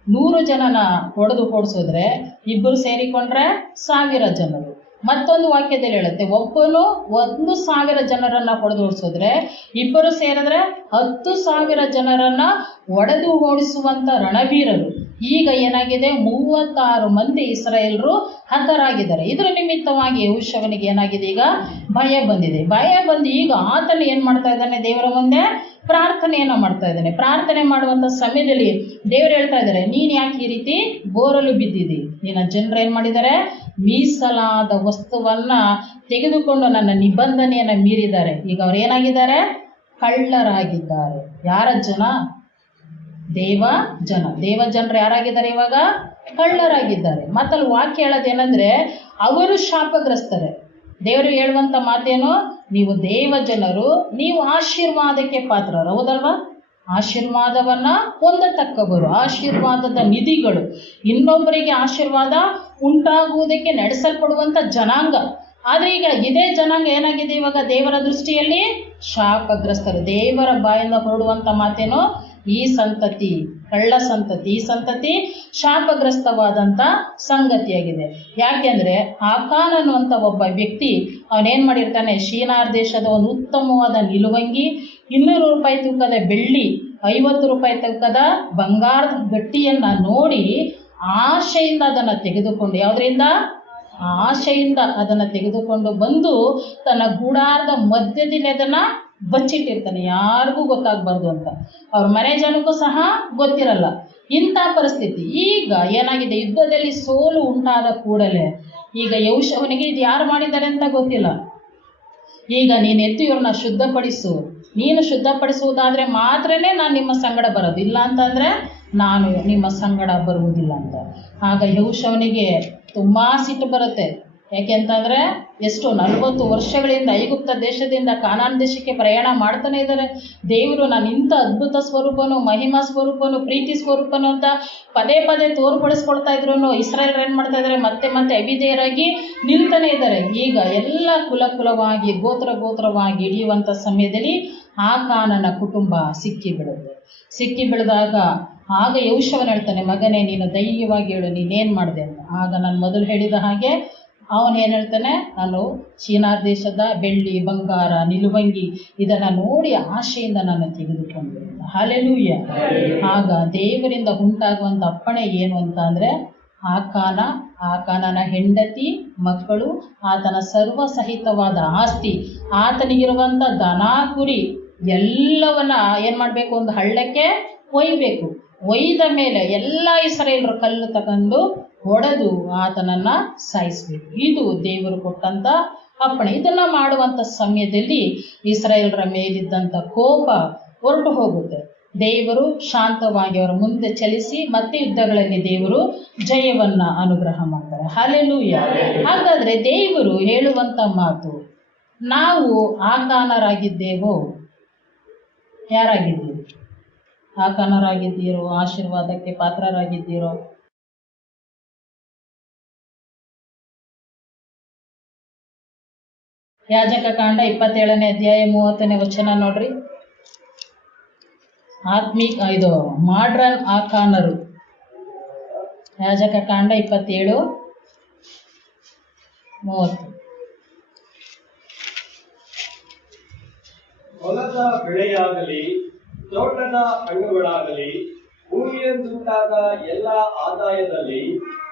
100 ಜನನ ಹೊಡೆದು ಓಡಿಸಿದ್ರೆ 2 ಸೇರಿಕೊಂಡ್ರೆ 1000 ಜನರು. ಮತ್ತೊಂದು ವಾಕ್ಯದಲ್ಲಿ ಹೇಳುತ್ತೆ, ಒಬ್ಬನು 1,000 ಜನರನ್ನ ಹೊಡೆದು ಓಡಿಸಿದ್ರೆ 2 ಸೇರಿದ್ರೆ 10,000 ಜನರನ್ನ ಒಡೆದು ಓಡಿಸುವಂತ ರಣವೀರರು. ಈಗ ಏನಾಗಿದೆ, 36 ಮಂದಿ ಇಸ್ರಾಯೇಲರು ಹತರಾಗಿದ್ದಾರೆ. ಇದರ ನಿಮಿತ್ತವಾಗಿ ಯೆಹೋಶುವನಿಗೆ ಏನಾಗಿದೆ, ಈಗ ಭಯ ಬಂದಿದೆ. ಭಯ ಬಂದು ಈಗ ಆತನು ಏನ್ ಮಾಡ್ತಾ ಇದ್ದಾನೆ, ದೇವರ ಮುಂದೆ ಪ್ರಾರ್ಥನೆಯನ್ನ ಮಾಡ್ತಾ ಇದ್ದಾನೆ. ಪ್ರಾರ್ಥನೆ ಮಾಡುವಂತ ಸಮಯದಲ್ಲಿ ದೇವರು ಹೇಳ್ತಾ ಇದ್ದಾರೆ, ನೀನ್ ಯಾಕೆ ಈ ರೀತಿ ಬೋರಲು ಬಿದ್ದಿದಿ? ನಿನ್ನ ಜನರು ಏನ್ ಮಾಡಿದ್ದಾರೆ, ಮೀಸಲಾದ ವಸ್ತುವನ್ನ ತೆಗೆದುಕೊಂಡು ನನ್ನ ನಿಬಂಧನೆಯನ್ನ ಮೀರಿದ್ದಾರೆ. ಈಗ ಅವ್ರು ಏನಾಗಿದ್ದಾರೆ, ಕಳ್ಳರಾಗಿದ್ದಾರೆ. ಯಾರ ಜನ? ದೇವ ಜನರು ಯಾರಾಗಿದ್ದಾರೆ, ಇವಾಗ ಕಳ್ಳರಾಗಿದ್ದಾರೆ. ಮತ್ತಲ್ಲಿ ವಾಕ್ಯ ಹೇಳೋದೇನಂದ್ರೆ, ಅವರು ಶಾಪಗ್ರಸ್ತರೇ. ದೇವರು ಹೇಳುವಂತ ಮಾತೇನು, ನೀವು ದೇವ ಜನರು, ನೀವು ಆಶೀರ್ವಾದಕ್ಕೆ ಪಾತ್ರರು. ಹೌದಲ್ವಾ? ಆಶೀರ್ವಾದವನ್ನ ಹೊಂದತಕ್ಕವರು, ಆಶೀರ್ವಾದದ ನಿಧಿಗಳು, ಇನ್ನೊಬ್ಬರಿಗೆ ಆಶೀರ್ವಾದ ಉಂಟಾಗುವುದಕ್ಕೆ ನಡೆಸಲ್ಪಡುವಂತ ಜನಾಂಗ. ಆದ್ರೆ ಈಗ ಇದೇ ಜನಾಂಗ ಏನಾಗಿದೆ, ಇವಾಗ ದೇವರ ದೃಷ್ಟಿಯಲ್ಲಿ ಶಾಪಗ್ರಸ್ತರು. ದೇವರ ಬಾಯಿಂದ ಹೊರಡುವಂತ ಮಾತೇನು, ಈ ಸಂತತಿ ಕಳ್ಳ ಸಂತತಿ, ಈ ಸಂತತಿ ಶಾಪಗ್ರಸ್ತವಾದಂತ ಸಂಗತಿಯಾಗಿದೆ. ಯಾಕೆಂದ್ರೆ ಆಕಾನ್ ಅನ್ನುವಂತ ಒಬ್ಬ ವ್ಯಕ್ತಿ ಅವನೇನ್ ಮಾಡಿರ್ತಾನೆ, ಶಿನಾರ್ ದೇಶದ ಒಂದು ಉತ್ತಮವಾದ ನಿಲುವಂಗಿ, 200 ರೂಪಾಯಿ ತೂಕದ ಬೆಳ್ಳಿ, 50 ರೂಪಾಯಿ ತೂಕದ ಬಂಗಾರದ ಗಟ್ಟಿಯನ್ನ ನೋಡಿ ಆಶೆಯಿಂದ ಅದನ್ನ ತೆಗೆದುಕೊಂಡು, ಯಾವುದರಿಂದ? ಆಶೆಯಿಂದ ಅದನ್ನ ತೆಗೆದುಕೊಂಡು ಬಂದು ತನ್ನ ಗುಡಾರದ ಮಧ್ಯದಲ್ಲಿ ಅದನ್ನ ಬಚ್ಚಿಟ್ಟಿರ್ತಾನೆ, ಯಾರಿಗೂ ಗೊತ್ತಾಗಬಾರ್ದು ಅಂತ. ಅವ್ರ ಮನೆ ಜನಕ್ಕೂ ಸಹ ಗೊತ್ತಿರಲ್ಲ. ಇಂಥ ಪರಿಸ್ಥಿತಿ. ಈಗ ಏನಾಗಿದೆ, ಯುದ್ಧದಲ್ಲಿ ಸೋಲು ಉಂಟಾದ ಕೂಡಲೇ ಈಗ ಯೆಹೋಶುವನಿಗೆ ಇದು ಯಾರು ಮಾಡಿದ್ದಾರೆ ಅಂತ ಗೊತ್ತಿಲ್ಲ. ಈಗ ನೀನು ಎದ್ದು ಇವ್ರನ್ನ ಶುದ್ಧಪಡಿಸು, ನೀನು ಶುದ್ಧಪಡಿಸುವುದಾದ್ರೆ ಮಾತ್ರನೇ ನಾನು ನಿಮ್ಮ ಸಂಗಡ ಬರೋದು, ಇಲ್ಲ ಅಂತಂದ್ರೆ ನಾನು ನಿಮ್ಮ ಸಂಗಡ ಬರುವುದಿಲ್ಲ ಅಂತ. ಆಗ ಯೆಹೋಶುವನಿಗೆ ತುಂಬಾ ಸಿಟ್ಟು ಬರುತ್ತೆ. ಯಾಕೆಂತಂದ್ರೆ ಎಷ್ಟು 40 ವರ್ಷಗಳಿಂದ ಐಗುಪ್ತ ದೇಶದಿಂದ ಕಾನಾನ್ ದೇಶಕ್ಕೆ ಪ್ರಯಾಣ ಮಾಡ್ತಾನೆ ಇದ್ದಾರೆ. ದೇವರು ನಾನು ಇಂಥ ಅದ್ಭುತ ಸ್ವರೂಪನು, ಮಹಿಮಾ ಸ್ವರೂಪನು, ಪ್ರೀತಿ ಸ್ವರೂಪನು ಅಂತ ಪದೇ ಪದೇ ತೋರ್ಪಡಿಸ್ಕೊಳ್ತಾ ಇದ್ರು ಇಸ್ರಾಯೇಲ್ರು ಏನ್ ಮಾಡ್ತಾ ಇದ್ದಾರೆ, ಮತ್ತೆ ಮತ್ತೆ ಅವಿಧೇಯರಾಗಿ ನಿಲ್ತಾನೆ ಇದ್ದಾರೆ. ಈಗ ಎಲ್ಲ ಕುಲವಾಗಿ ಗೋತ್ರವಾಗಿ ಹಿಡಿಯುವಂತ ಸಮಯದಲ್ಲಿ ಆಕಾನನ ಕುಟುಂಬ ಸಿಕ್ಕಿ ಬೀಳಿದಾಗ ಆಗ ಯೆಹೋಶುವನು ಹೇಳ್ತಾನೆ, ಮಗನೇ ನೀನು ಧೈರ್ಯವಾಗಿ ಹೇಳು, ನೀನೇನ್ ಮಾಡಿದೆ ಅಂತ. ಆಗ ನಾನು ಮೊದಲು ಹೇಳಿದ ಹಾಗೆ ಅವನೇನು ಹೇಳ್ತಾನೆ, ನಾನು ಶಿನಾರ್ ದೇಶದ ಬೆಳ್ಳಿ, ಬಂಗಾರ, ನಿಲುವಂಗಿ ಇದನ್ನ ನೋಡಿ ಆಶೆಯಿಂದ ನಾನು ತೆಗೆದುಕೊಂಡೆ. ಹಲ್ಲೆಲೂಯಾ. ಆಗ ದೇವರಿಂದ ಉಂಟಾಗುವಂತ ಅಪ್ಪಣೆ ಏನು ಅಂತ ಅಂದ್ರೆ, ಆಕಾನನ ಹೆಂಡತಿ, ಮಕ್ಕಳು, ಆತನ ಸರ್ವ ಸಹಿತವಾದ ಆಸ್ತಿ, ಆತನಿಗಿರುವಂತ ದನ ಕುರಿ ಎಲ್ಲವನ್ನ ಏನ್ ಮಾಡ್ಬೇಕು, ಒಂದು ಹಳ್ಳಕ್ಕೆ ಒಯ್ಬೇಕು. ಒಯ್ದ ಮೇಲೆ ಎಲ್ಲ ಇಸ್ರಾಯೇಲ್ರು ಕಲ್ಲು ತಗೊಂಡು ಹೊಡೆದು ಆತನನ್ನ ಸಾಯಿಸ್ಬೇಕು. ಇದು ದೇವರು ಕೊಟ್ಟಂತ ಅಪ್ಪಣೆ. ಇದನ್ನ ಮಾಡುವಂತ ಸಮಯದಲ್ಲಿ ಇಸ್ರಾಯೇಲ್ರ ಮೇಲಿದ್ದಂತ ಕೋಪ ಹೊರಟು ಹೋಗುತ್ತೆ. ದೇವರು ಶಾಂತವಾಗಿ ಅವರ ಮುಂದೆ ಚಲಿಸಿ ಮತ್ತೆ ಯುದ್ಧಗಳಲ್ಲಿ ದೇವರು ಜಯವನ್ನ ಅನುಗ್ರಹ ಮಾಡ್ತಾರೆ. ಹಲ್ಲೆಲೂಯಾ. ಹಾಗಾದ್ರೆ ದೇವರು ಹೇಳುವಂತ ಮಾತು, ನಾವು ಆಕಾನರಾಗಿದ್ದೇವೋ? ಯಾರಾಗಿದ್ದೀವಿ? ಆಕಾನರಾಗಿದ್ದೀರೋ? ಆಶೀರ್ವಾದಕ್ಕೆ ಪಾತ್ರರಾಗಿದ್ದೀರೋ? ಯಾಜಕ ಕಾಂಡ 27ನೇ ಅಧ್ಯಾಯ 30ನೇ ವಚನ ನೋಡ್ರಿ. ಇದು ಮಾಡ್ರನ್ ಆಕಾನರು. ಯಾಜಕ ಕಾಂಡ 27:30. ಹೊಲದ ಬೆಳೆಯಾಗಲಿ, ತೋಟದ ಹಣ್ಣುಗಳಾಗಲಿ, ಭೂಮಿಯಂದುಂಟಾದ ಎಲ್ಲ ಆದಾಯದಲ್ಲಿ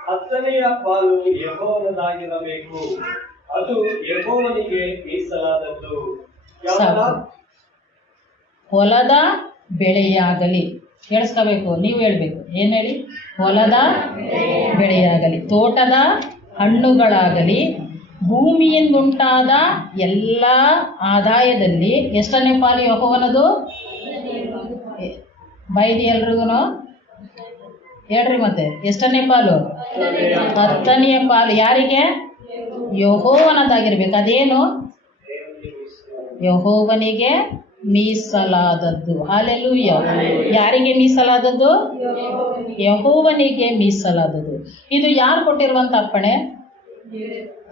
10ನೆಯ ಪಾಲು ಯೆಹೋವನದಾಗಿರಬೇಕು. ಅದು ಯೆಹೋವನಿಗೆ ಮೀಸಲಾದದ್ದು. ಹೊಲದ ಬೆಳೆಯಾಗಲಿ, ಕೇಳಿಸ್ಕೋಬೇಕು, ನೀವು ಹೇಳ್ಬೇಕು, ಏನ್ ಹೇಳಿ? ಹೊಲದ ಬೆಳೆಯಾಗಲಿ, ತೋಟದ ಹಣ್ಣುಗಳಾಗಲಿ, ಭೂಮಿಯಿಂದುಂಟಾದ ಎಲ್ಲ ಆದಾಯದಲ್ಲಿ ಎಷ್ಟನೇ ಪಾಲು ಯೆಹೋವನದು? ಬೈದಿ ಎಲ್ರಿಗೂ ಹೇಳ್ರಿ, ಮತ್ತೆ ಎಷ್ಟನೇ ಪಾಲು? 10ನೆಯ ಪಾಲು. ಯಾರಿಗೆ? ಯೆಹೋವನದಾಗಿರ್ಬೇಕು. ಅದೇನು? ಯೆಹೋವನಿಗೆ ಮೀಸಲಾದದ್ದು. ಹಾಲೆಲೂಯ. ಯಾರಿಗೆ ಮೀಸಲಾದದ್ದು? ಯೆಹೋವನಿಗೆ ಮೀಸಲಾದದ್ದು. ಇದು ಯಾರು ಕೊಟ್ಟಿರುವಂತ ಅಪ್ಪಣೆ?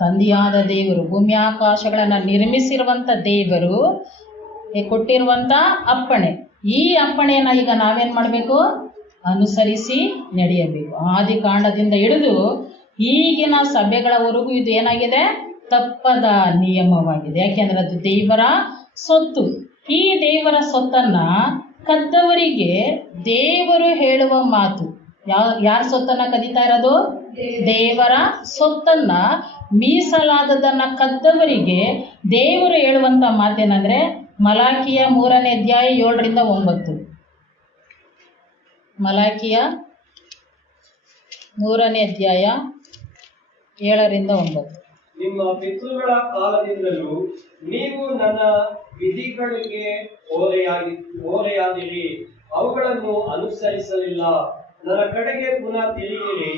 ತಂದೆಯಾದ ದೇವರು, ಭೂಮಿ ಆಕಾಶಗಳನ್ನ ನಿರ್ಮಿಸಿರುವಂತ ದೇವರು ಕೊಟ್ಟಿರುವಂತ ಅಪ್ಪಣೆ. ಈ ಅಪ್ಪಣೆಯನ್ನ ಈಗ ನಾವೇನ್ ಮಾಡಬೇಕು? ಅನುಸರಿಸಿ ನಡೆಯಬೇಕು. ಆದಿಕಾಂಡದಿಂದ ಹಿಡಿದು ಈಗಿನ ಸಭೆಗಳವರೆಗೂ ಇದು ಏನಾಗಿದೆ? ತಪ್ಪದ ನಿಯಮವಾಗಿದೆ. ಯಾಕೆಂದ್ರೆ ಅದು ದೇವರ ಸೊತ್ತು. ಈ ದೇವರ ಸೊತ್ತನ್ನ ಕದ್ದವರಿಗೆ ದೇವರು ಹೇಳುವ ಮಾತು. ಯಾರ ಸೊತ್ತನ್ನ ಕದೀತಾ ಇರೋದು? ದೇವರ ಸೊತ್ತನ್ನ, ಮೀಸಲಾದದನ್ನ ಕದ್ದವರಿಗೆ ದೇವರು ಹೇಳುವಂತ ಮಾತೇನಂದ್ರೆ ಮಲಾಕಿಯ 3ನೇ ಅಧ್ಯಾಯ 7ರಿಂದ 9. ಮಲಾಕಿಯ 3ನೇ ಅಧ್ಯಾಯ 7ರಿಂದ 9. ನಿಮ್ಮ ಪಿತೃಗಳ ಕಾಲದಿಂದಲೂ ನೀವು ನನ್ನ ವಿಧಿಗಳಿಗೆ ಓರೆಯಾದಿರಿ, ಅವುಗಳನ್ನು ಅನುಸರಿಸಲಿಲ್ಲ. ನನ್ನ ಕಡೆಗೆ ಪುನಃ ತಿರುಗಿರಿ,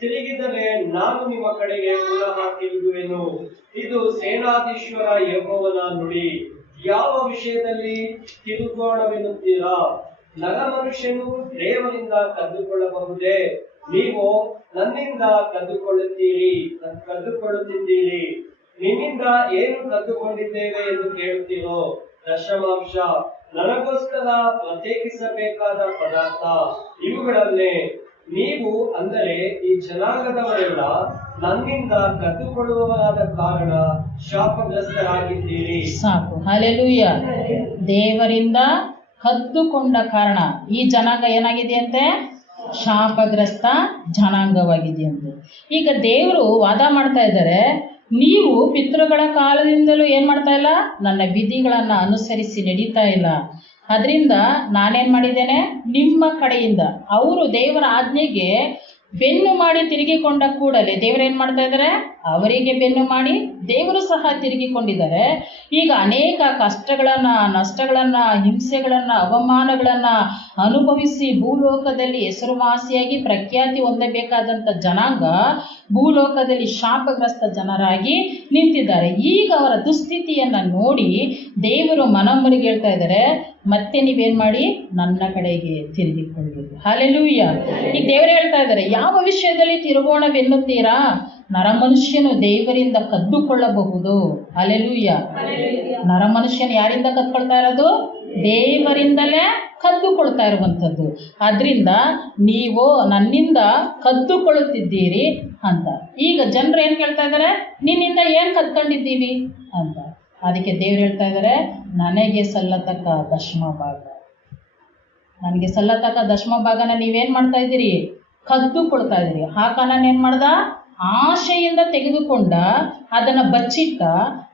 ತಿರುಗಿದರೆ ನಾನು ನಿಮ್ಮ ಕಡೆಗೆ ಪುನಃ ತಿರುಗುವೆನು. ಇದು ಸೇನಾಧೀಶ್ವರ ಯೆಹೋವನ ನುಡಿ. ಯಾವ ವಿಷಯದಲ್ಲಿ ತಿರುಗೋಣವೆನ್ನುತ್ತೀರಾ? ನರಮನುಷ್ಯನು ದೇವರಿಂದ ಕದ್ದುಕೊಳ್ಳಬಹುದೇ? ನೀವು ನನ್ನಿಂದ ಕದ್ದುಕೊಳ್ಳುತ್ತಿದ್ದೀರಿ. ನಿನ್ನಿಂದ ಏನು ಕದ್ದುಕೊಂಡಿದ್ದೇವೆ ಎಂದು ಕೇಳುತ್ತೀರೋ? ದಶಮಾಂಶ, ನನಗೋಸ್ಕರ ಪ್ರತ್ಯೇಕಿಸಬೇಕಾದ ಪದಾರ್ಥ ಇವುಗಳನ್ನೇ. ನೀವು ಅಂದರೆ ಈ ಜನಾಂಗದವರೆಲ್ಲ ನನ್ನಿಂದ ಕದ್ದುಕೊಳ್ಳುವವರಾದ ಕಾರಣ ಶಾಪಗ್ರಸ್ತರಾಗಿದ್ದೀರಿ. ಸಾಕು. ಹಲ್ಲೆಲೂಯ. ದೇವರಿಂದ ಕದ್ದುಕೊಂಡ ಕಾರಣ ಈ ಜನಾಂಗ ಏನಾಗಿದೆಯಂತೆ? ಶಾಪಗ್ರಸ್ತ ಜನಾಂಗವಾಗಿದೆಯಂತೆ. ಈಗ ದೇವರು ವಾದ ಮಾಡ್ತಾ ಇದ್ದಾರೆ, ನೀವು ಪಿತೃಗಳ ಕಾಲದಿಂದಲೂ ಏನ್ ಮಾಡ್ತಾ ಇಲ್ಲ? ನನ್ನ ವಿಧಿಗಳನ್ನ ಅನುಸರಿಸಿ ನಡೀತಾ ಇಲ್ಲ. ಅದರಿಂದ ನಾನೇನ್ ಮಾಡಿದ್ದೇನೆ? ನಿಮ್ಮ ಕಡೆಯಿಂದ ಅವರು ದೇವರ ಆಜ್ಞೆಗೆ ಬೆನ್ನು ಮಾಡಿ ತಿರುಗಿಕೊಂಡ ಕೂಡಲೇ ದೇವರೇನ್ ಮಾಡ್ತಾ ಇದ್ದಾರೆ? ಅವರಿಗೆ ಬೆನ್ನು ಮಾಡಿ ದೇವರು ಸಹ ತಿರುಗಿಕೊಂಡಿದ್ದಾರೆ. ಈಗ ಅನೇಕ ಕಷ್ಟಗಳನ್ನ, ನಷ್ಟಗಳನ್ನ, ಹಿಂಸೆಗಳನ್ನ, ಅವಮಾನಗಳನ್ನ ಅನುಭವಿಸಿ ಭೂಲೋಕದಲ್ಲಿ ಹೆಸರುವಾಸಿಯಾಗಿ ಪ್ರಖ್ಯಾತಿ ಹೊಂದಬೇಕಾದಂಥ ಜನಾಂಗ ಭೂಲೋಕದಲ್ಲಿ ಶಾಪಗ್ರಸ್ತ ಜನರಾಗಿ ನಿಂತಿದ್ದಾರೆ. ಈಗ ಅವರ ದುಸ್ಥಿತಿಯನ್ನ ನೋಡಿ ದೇವರು ಮನಮರಿಗೆ ಹೇಳ್ತಾ ಇದ್ದಾರೆ, ಮತ್ತೆ ನೀವೇನ್ ಮಾಡಿ? ನನ್ನ ಕಡೆಗೆ ತಿರುಗಿಕೊಳ್ಳಬೇಕು. ಹಲ್ಲೆಲೂಯ. ಈಗ ದೇವರು ಹೇಳ್ತಾ ಇದ್ದಾರೆ, ಯಾವ ವಿಷಯದಲ್ಲಿ ತಿರುಗೋಣವೆನ್ನುತ್ತೀರಾ? ನರಮನುಷ್ಯನು ದೇವರಿಂದ ಕದ್ದುಕೊಳ್ಳಬಹುದು. ಹಲ್ಲೆಲೂಯ. ನರಮನುಷ್ಯನು ಯಾರಿಂದ ಕದ್ಕೊಳ್ತಾ ಇರೋದು? ದೇವರಿಂದಲೇ ಕದ್ದುಕೊಳ್ತಾ ಇರುವಂಥದ್ದು. ಆದ್ರಿಂದ ನೀವು ನನ್ನಿಂದ ಕದ್ದುಕೊಳ್ಳುತ್ತಿದ್ದೀರಿ ಅಂತ. ಈಗ ಜನರು ಏನ್ ಕೇಳ್ತಾ ಇದ್ದಾರೆ? ನಿನ್ನಿಂದ ಏನ್ ಕದ್ಕೊಂಡಿದ್ದೀವಿ ಅಂತ. ಅದಕ್ಕೆ ದೇವ್ರು ಹೇಳ್ತಾ ಇದ್ದಾರೆ, ನನಗೆ ಸಲ್ಲತಕ್ಕ ದಶಮ ಭಾಗ, ನನಗೆ ಸಲ್ಲತಕ್ಕ ದಶಮ ಭಾಗನ ನೀವೇನ್ ಮಾಡ್ತಾ ಇದ್ದೀರಿ? ಕದ್ದುಕೊಳ್ತಾ ಇದ್ದೀರಿ. ಹಾಕಾನನ್ ಏನ್ ಮಾಡ್ದ? ಆಶೆಯಿಂದ ತೆಗೆದುಕೊಂಡ, ಅದನ್ನ ಬಚ್ಚಿಟ್ಟ,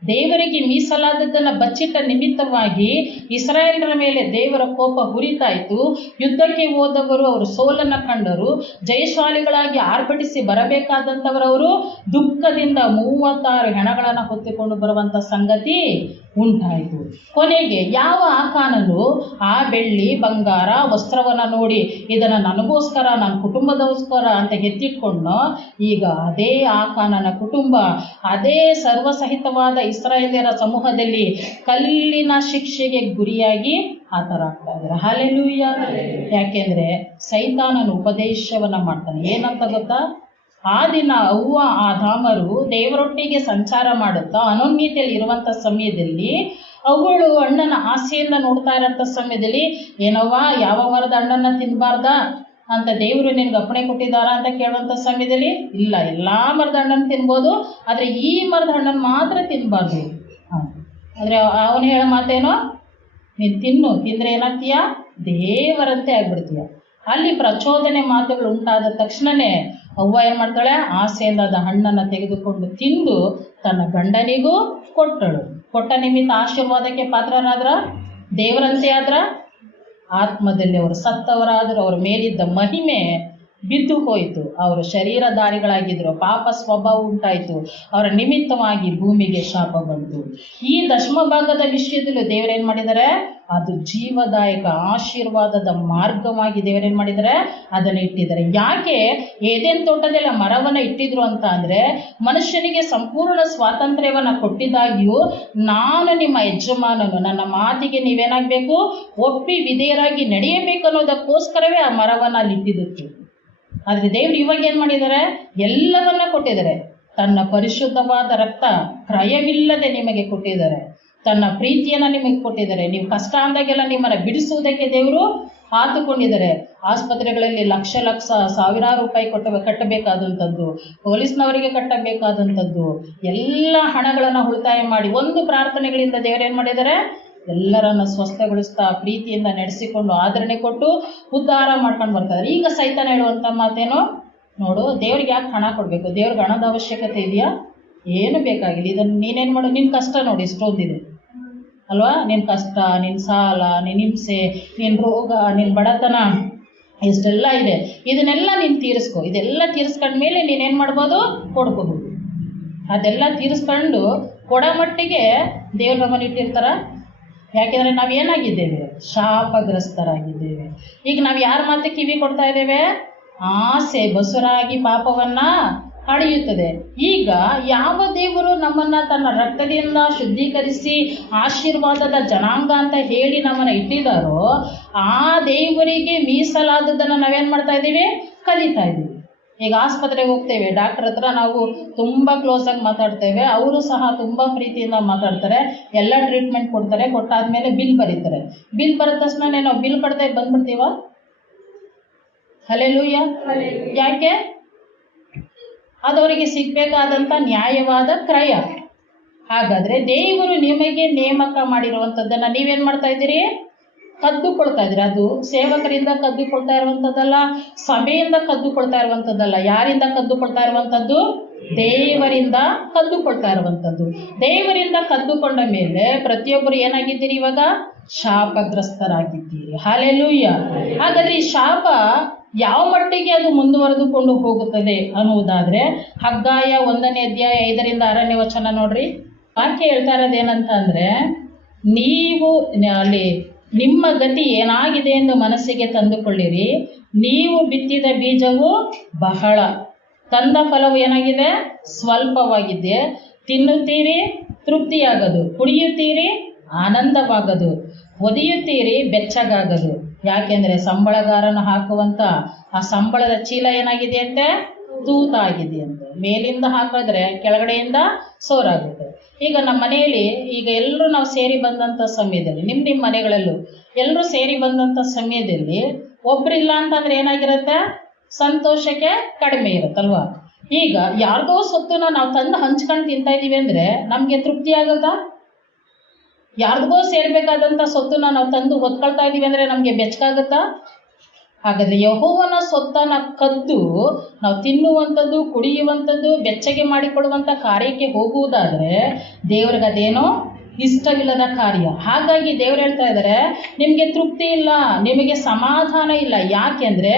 ದೇವರಿಗೆ ಮೀಸಲಾದದ್ದನ್ನ ಬಚ್ಚಿಟ್ಟ ನಿಮಿತ್ತವಾಗಿ ಇಸ್ರಾಯೇಲರ ಮೇಲೆ ದೇವರ ಕೋಪ ಹುರಿತಾಯಿತು. ಯುದ್ಧಕ್ಕೆ ಹೋದವರು ಅವರು ಸೋಲನ್ನ ಕಂಡರು. ಜಯಶಾಲಿಗಳಾಗಿ ಆರ್ಭಟಿಸಿ ಬರಬೇಕಾದಂಥವರವರು ದುಃಖದಿಂದ 36 ಹೆಣಗಳನ್ನು ಹೊತ್ತುಕೊಂಡು ಬರುವಂತ ಸಂಗತಿ ಉಂಟಾಯಿತು. ಕೊನೆಗೆ ಯಾವ ಆಕಾನನು ಆ ಬೆಳ್ಳಿ ಬಂಗಾರ ವಸ್ತ್ರವನ್ನ ನೋಡಿ ಇದನ್ನ ನನಗೋಸ್ಕರ, ನನ್ನ ಕುಟುಂಬದಗೋಸ್ಕರ ಅಂತ ಎತ್ತಿಟ್ಕೊಂಡು, ಈಗ ಅದೇ ಆಕಾನನ ಕುಟುಂಬ ಅದೇ ಸರ್ವಸಹಿತವಾದ ಇಸ್ರಾಯೇಲ್ಯರ ಸಮೂಹದಲ್ಲಿ ಕಲ್ಲಿನ ಶಿಕ್ಷೆಗೆ ಗುರಿಯಾಗಿ ಆತರಾಗ್ತಾ ಇದ್ದಾರೆ. ಹಲ್ಲೆಲೂಯ. ಯಾಕೆಂದ್ರೆ ಸೈತಾನನ ಉಪದೇಶವನ್ನ ಮಾಡ್ತಾನೆ. ಏನಂತ ಗೊತ್ತಾ? ಆ ದಿನ ಅವ್ವ ಆದಾಮರು ದೇವರೊಟ್ಟಿಗೆ ಸಂಚಾರ ಮಾಡುತ್ತಾ ಅನೋನ್ಯತೆಯಲ್ಲಿ ಇರುವಂತ ಸಮಯದಲ್ಲಿ ಅವಳು ಹಣ್ಣನ ಆಸೆಯಿಂದ ನೋಡ್ತಾ ಇರೋಂಥ ಸಮಯದಲ್ಲಿ, ಏನವ್ವ ಯಾವ ಮರದ ಹಣ್ಣನ್ನ ತಿನ್ಬಾರ್ದ ಅಂತ ದೇವರು ನಿನ್ಗೆ ಅಪ್ಪಣೆ ಕೊಟ್ಟಿದ್ದಾರ ಅಂತ ಕೇಳುವಂಥ ಸಮಯದಲ್ಲಿ, ಇಲ್ಲ, ಎಲ್ಲಾ ಮರದ ಹಣ್ಣನ್ನು ತಿನ್ಬೋದು, ಆದ್ರೆ ಈ ಮರದ ಹಣ್ಣನ್ನು ಮಾತ್ರ ತಿನ್ಬಾರ್ದು. ಆದ್ರೆ ಅವನು ಹೇಳೋ ಮಾತೇನೋ, ನೀನು ತಿಂದ್ರೆ ಏನಾಗ್ತೀಯ? ದೇವರಂತೆ ಆಗ್ಬಿಡ್ತೀಯ. ಅಲ್ಲಿ ಪ್ರಚೋದನೆ ಮಾತುಗಳು ಉಂಟಾದ ತಕ್ಷಣನೇ ಅವ್ವ ಏನ್ ಮಾಡ್ತಾಳೆ? ಆಸೆಯಿಂದ ಅದ ಹಣ್ಣನ್ನ ತೆಗೆದುಕೊಂಡು ತಿಂದು ತನ್ನ ಗಂಡನಿಗೂ ಕೊಟ್ಟಳು. ಕೊಟ್ಟ ನಿಮಿತ್ತ ಆಶೀರ್ವಾದಕ್ಕೆ ಪಾತ್ರರಾದ್ರ, ದೇವರಂತೆ ಆದ್ರ, ಆತ್ಮದಲ್ಲಿ ಅವರು ಸತ್ತವರಾದರೂ ಅವ್ರ ಮೇಲಿದ್ದ ಮಹಿಮೆ ಬಿದ್ದು ಹೋಯಿತು. ಅವರು ಶರೀರಧಾರಿಗಳಾಗಿದ್ರು, ಪಾಪ ಸ್ವಭಾವ ಉಂಟಾಯಿತು, ಅವರ ನಿಮಿತ್ತವಾಗಿ ಭೂಮಿಗೆ ಶಾಪ ಬಂತು. ಈ ದಶಮ ಭಾಗದ ವಿಷಯದಲ್ಲೂ ದೇವರೇನ್ ಮಾಡಿದ್ದಾರೆ, ಅದು ಜೀವದಾಯಕ ಆಶೀರ್ವಾದದ ಮಾರ್ಗವಾಗಿ ದೇವರೇನ್ ಮಾಡಿದ್ದಾರೆ, ಅದನ್ನು ಇಟ್ಟಿದ್ದಾರೆ. ಯಾಕೆ ಏದೇನ್ ತೋಟದಲ್ಲ ಮರವನ್ನ ಇಟ್ಟಿದ್ರು ಅಂತ ಅಂದ್ರೆ, ಮನುಷ್ಯನಿಗೆ ಸಂಪೂರ್ಣ ಸ್ವಾತಂತ್ರ್ಯವನ್ನ ಕೊಟ್ಟಿದ್ದಾಗಿಯೂ ನಾನು ನಿಮ್ಮ ಯಜಮಾನನು, ನನ್ನ ಮಾತಿಗೆ ನೀವೇನಾಗಬೇಕು, ಒಪ್ಪಿ ವಿಧೇಯರಾಗಿ ನಡೆಯಬೇಕು ಅನ್ನೋದಕ್ಕೋಸ್ಕರವೇ ಆ ಮರವನ್ನ ಅಲ್ಲಿ ಇಟ್ಟಿದ್ದು. ಆದ್ರೆ ದೇವ್ರು ಇವಾಗ ಏನ್ ಮಾಡಿದ್ದಾರೆ, ಎಲ್ಲವನ್ನ ಕೊಟ್ಟಿದ್ದಾರೆ. ತನ್ನ ಪರಿಶುದ್ಧವಾದ ರಕ್ತ ಕ್ರಯವಿಲ್ಲದೆ ನಿಮಗೆ ಕೊಟ್ಟಿದ್ದಾರೆ, ತನ್ನ ಪ್ರೀತಿಯನ್ನ ನಿಮಗೆ ಕೊಟ್ಟಿದ್ದಾರೆ. ನೀವು ಕಷ್ಟ ಅಂದಾಗೆಲ್ಲ ನಿಮ್ಮನ್ನ ಬಿಡಿಸುವುದಕ್ಕೆ ದೇವರು ಹಾತುಕೊಂಡಿದ್ದಾರೆ. ಆಸ್ಪತ್ರೆಗಳಲ್ಲಿ ಲಕ್ಷ ಸಾವಿರಾರು ರೂಪಾಯಿ ಕಟ್ಟಬೇಕಾದಂಥದ್ದು, ಪೊಲೀಸ್ನವರಿಗೆ ಕಟ್ಟಬೇಕಾದಂಥದ್ದು, ಎಲ್ಲ ಹಣಗಳನ್ನ ಉಳಿತಾಯ ಮಾಡಿ ಒಂದು ಪ್ರಾರ್ಥನೆಗಳಿಂದ ದೇವರೇನ್ ಮಾಡಿದ್ದಾರೆ, ಎಲ್ಲರನ್ನ ಸ್ವಸ್ಥಗೊಳಿಸ್ತಾ ಪ್ರೀತಿಯಿಂದ ನಡೆಸಿಕೊಂಡು ಆದರಣೆ ಕೊಟ್ಟು ಉದ್ಧಾರ ಮಾಡ್ಕೊಂಡು ಬರ್ತಾರೆ. ಈಗ ಸೈತಾನ ಹೇಳುವಂಥ ಮಾತೇನು, ನೋಡು ದೇವ್ರಿಗೆ ಯಾಕೆ ಹಣ ಕೊಡಬೇಕು, ದೇವ್ರಿಗೆ ಹಣದ ಅವಶ್ಯಕತೆ ಇದೆಯಾ, ಏನು ಬೇಕಾಗಿಲ್ಲ, ಇದನ್ನು ನೀನೇನು ಮಾಡು, ನಿನ್ನ ಕಷ್ಟ ನೋಡಿ ಇಷ್ಟೊಂದಿದೆ ಅಲ್ವಾ, ನಿನ್ನ ಕಷ್ಟ, ನಿನ್ನ ಸಾಲ, ನಿನ್ನ ಹಿಂಸೆ, ನಿನ್ನ ರೋಗ, ನಿನ್ನ ಬಡತನ, ಇಷ್ಟೆಲ್ಲ ಇದೆ, ಇದನ್ನೆಲ್ಲ ನೀನು ತೀರಿಸ್ಕೊ. ಇದೆಲ್ಲ ತೀರಿಸ್ಕೊಂಡ್ಮೇಲೆ ನೀನೇನು ಮಾಡ್ಬೋದು, ಕೊಡ್ಕೋಬೋದು. ಅದೆಲ್ಲ ತೀರಿಸ್ಕೊಂಡು ಕೊಡ ಮಟ್ಟಿಗೆ ದೇವ್ರ ನಮ್ಮನ್ನು ಇಟ್ಟಿರ್ತಾರ. ಯಾಕೆಂದರೆ ನಾವೇನಾಗಿದ್ದೇವೆ, ಶಾಪಗ್ರಸ್ತರಾಗಿದ್ದೇವೆ. ಈಗ ನಾವು ಯಾರ ಮಾತು ಕಿವಿ ಕೊಡ್ತಾ ಇದ್ದೇವೆ, ಆಸೆ ಬಸುರಾಗಿ ಪಾಪವನ್ನ ಹಳೆಯುತ್ತದೆ. ಈಗ ಯಾವ ದೇವರು ನಮ್ಮನ್ನ ತನ್ನ ರಕ್ತದಿಂದ ಶುದ್ಧೀಕರಿಸಿ ಆಶೀರ್ವಾದದ ಜನಾಂಗ ಅಂತ ಹೇಳಿ ನಮ್ಮನ್ನ ಇಟ್ಟಿದ್ದಾರೋ, ಆ ದೇವರಿಗೆ ಮೀಸಲಾದದನ್ನು ನಾವೇನ್ ಮಾಡ್ತಾ ಇದ್ದೀವಿ, ಕಲಿತಾ ಇದ್ದೀವಿ. ಈಗ ಆಸ್ಪತ್ರೆಗೆ ಹೋಗ್ತೇವೆ, ಡಾಕ್ಟರ್ ಹತ್ರ ನಾವು ತುಂಬ ಕ್ಲೋಸ್ ಆಗಿ ಮಾತಾಡ್ತೇವೆ, ಅವರು ಸಹ ತುಂಬ ಪ್ರೀತಿಯಿಂದ ಮಾತಾಡ್ತಾರೆ, ಎಲ್ಲ ಟ್ರೀಟ್ಮೆಂಟ್ ಕೊಡ್ತಾರೆ. ಕೊಟ್ಟಾದ್ಮೇಲೆ ಬಿಲ್ ಬರೀತಾರೆ. ಬಿಲ್ ಬರದ ತಕ್ಷಣ ನಾವು ಬಿಲ್ ಕಟ್ತಾ ಬಂದ್ಬಿಡ್ತೀವ. ಹಲ್ಲೆಲೂಯ. ಯಾಕೆ, ಅದವರಿಗೆ ಸಿಗ್ಬೇಕಾದಂಥ ನ್ಯಾಯವಾದ ಕ್ರಯ. ಹಾಗಾದ್ರೆ ದೇವರು ನಿಮಗೆ ನೇಮಕ ಮಾಡಿರುವಂಥದ್ದನ್ನು ನೀವೇನ್ ಮಾಡ್ತಾ ಇದ್ದೀರಿ, ಕದ್ದುಕೊಳ್ತಾ ಇದ್ರಿ. ಅದು ಸೇವಕರಿಂದ ಕದ್ದುಕೊಳ್ತಾ ಇರುವಂಥದ್ದಲ್ಲ, ಸಭೆಯಿಂದ ಕದ್ದುಕೊಳ್ತಾ ಇರುವಂಥದ್ದಲ್ಲ. ಯಾರಿಂದ ಕದ್ದುಕೊಳ್ತಾ ಇರುವಂಥದ್ದು, ದೇವರಿಂದ ಕದ್ದುಕೊಳ್ತಾ ಇರುವಂಥದ್ದು. ದೇವರಿಂದ ಕದ್ದುಕೊಂಡ ಮೇಲೆ ಪ್ರತಿಯೊಬ್ಬರು ಏನಾಗಿದ್ದೀರಿ, ಇವಾಗ ಶಾಪಗ್ರಸ್ತರಾಗಿದ್ದೀರಿ. ಹಲ್ಲೆಲೂಯ. ಹಾಗಾದ್ರೆ ಈ ಶಾಪ ಯಾವ ಮಟ್ಟಿಗೆ ಅದು ಮುಂದುವರೆದುಕೊಂಡು ಹೋಗುತ್ತದೆ ಅನ್ನುವುದಾದ್ರೆ, ಹಗ್ಗಾಯ 1ನೇ ಅಧ್ಯಾಯ 5-6 ವಚನ ನೋಡ್ರಿ. ವಾಕ್ಯ ಹೇಳ್ತಾ ಇರೋದೇನಂತ ಅಂದ್ರೆ, ನೀವು ಅಲ್ಲಿ ನಿಮ್ಮ ಗತಿ ಏನಾಗಿದೆ ಎಂದು ಮನಸ್ಸಿಗೆ ತಂದುಕೊಳ್ಳಿರಿ. ನೀವು ಬಿತ್ತಿದ ಬೀಜವು ಬಹಳ, ತಂದ ಫಲವು ಏನಾಗಿದೆ, ಸ್ವಲ್ಪವಾಗಿದೆ. ತಿನ್ನುತ್ತೀರಿ, ತೃಪ್ತಿಯಾಗದು, ಕುಡಿಯುತ್ತೀರಿ, ಆನಂದವಾಗದು, ಒದೆಯುತ್ತೀರಿ, ಬೆಚ್ಚಗಾಗದು. ಯಾಕೆಂದ್ರೆ ಸಂಬಳಗಾರನ ಹಾಕುವಂತ ಆ ಸಂಬಳದ ಚೀಲ ಏನಾಗಿದೆ ಅಂತೆ, ತೂತ ಆಗಿದೆ ಅಂತೆ. ಮೇಲಿಂದ ಹಾಕಿದ್ರೆ ಕೆಳಗಡೆಯಿಂದ ಸೋರಾಗುತ್ತೆ. ಈಗ ನಮ್ಮ ಮನೆಯಲ್ಲಿ ಈಗ ಎಲ್ಲರೂ ನಾವು ಸೇರಿ ಬಂದಂಥ ಸಮಯದಲ್ಲಿ, ನಿಮ್ಮ ಮನೆಗಳಲ್ಲೂ ಎಲ್ಲರೂ ಸೇರಿ ಬಂದಂಥ ಸಮಯದಲ್ಲಿ ಒಬ್ರಿಲ್ಲ ಅಂತಂದ್ರೆ ಏನಾಗಿರುತ್ತೆ, ಸಂತೋಷಕ್ಕೆ ಕಡಿಮೆ ಇರುತ್ತಲ್ವಾ. ಈಗ ಯಾರಿಗೋ ಸೊತ್ತನ್ನ ನಾವು ತಂದು ಹಂಚ್ಕೊಂಡು ತಿಂತಾ ಇದೀವಿ ಅಂದ್ರೆ ನಮ್ಗೆ ತೃಪ್ತಿ ಆಗುತ್ತಾ? ಯಾರಿಗೋ ಸೇರ್ಬೇಕಾದಂಥ ಸೊತ್ತನ್ನ ನಾವು ತಂದು ಹೊತ್ಕೊಳ್ತಾ ಇದೀವಿ ಅಂದ್ರೆ ನಮ್ಗೆ ಬೆಚ್ಚಗಾಗುತ್ತಾ? ಹಾಗಾದ್ರೆ ಯೆಹೋವನ ಸೊತ್ತನ್ನ ಕದ್ದು ನಾವು ತಿನ್ನುವಂಥದ್ದು, ಕುಡಿಯುವಂಥದ್ದು, ಬೆಚ್ಚಗೆ ಮಾಡಿಕೊಳ್ಳುವಂಥ ಕಾರ್ಯಕ್ಕೆ ಹೋಗುವುದಾದ್ರೆ ದೇವ್ರಿಗೆ ಅದೇನೋ ಇಷ್ಟವಿಲ್ಲದ ಕಾರ್ಯ. ಹಾಗಾಗಿ ದೇವ್ರು ಹೇಳ್ತಾ ಇದ್ದಾರೆ, ನಿಮಗೆ ತೃಪ್ತಿ ಇಲ್ಲ, ನಿಮಗೆ ಸಮಾಧಾನ ಇಲ್ಲ. ಯಾಕೆಂದ್ರೆ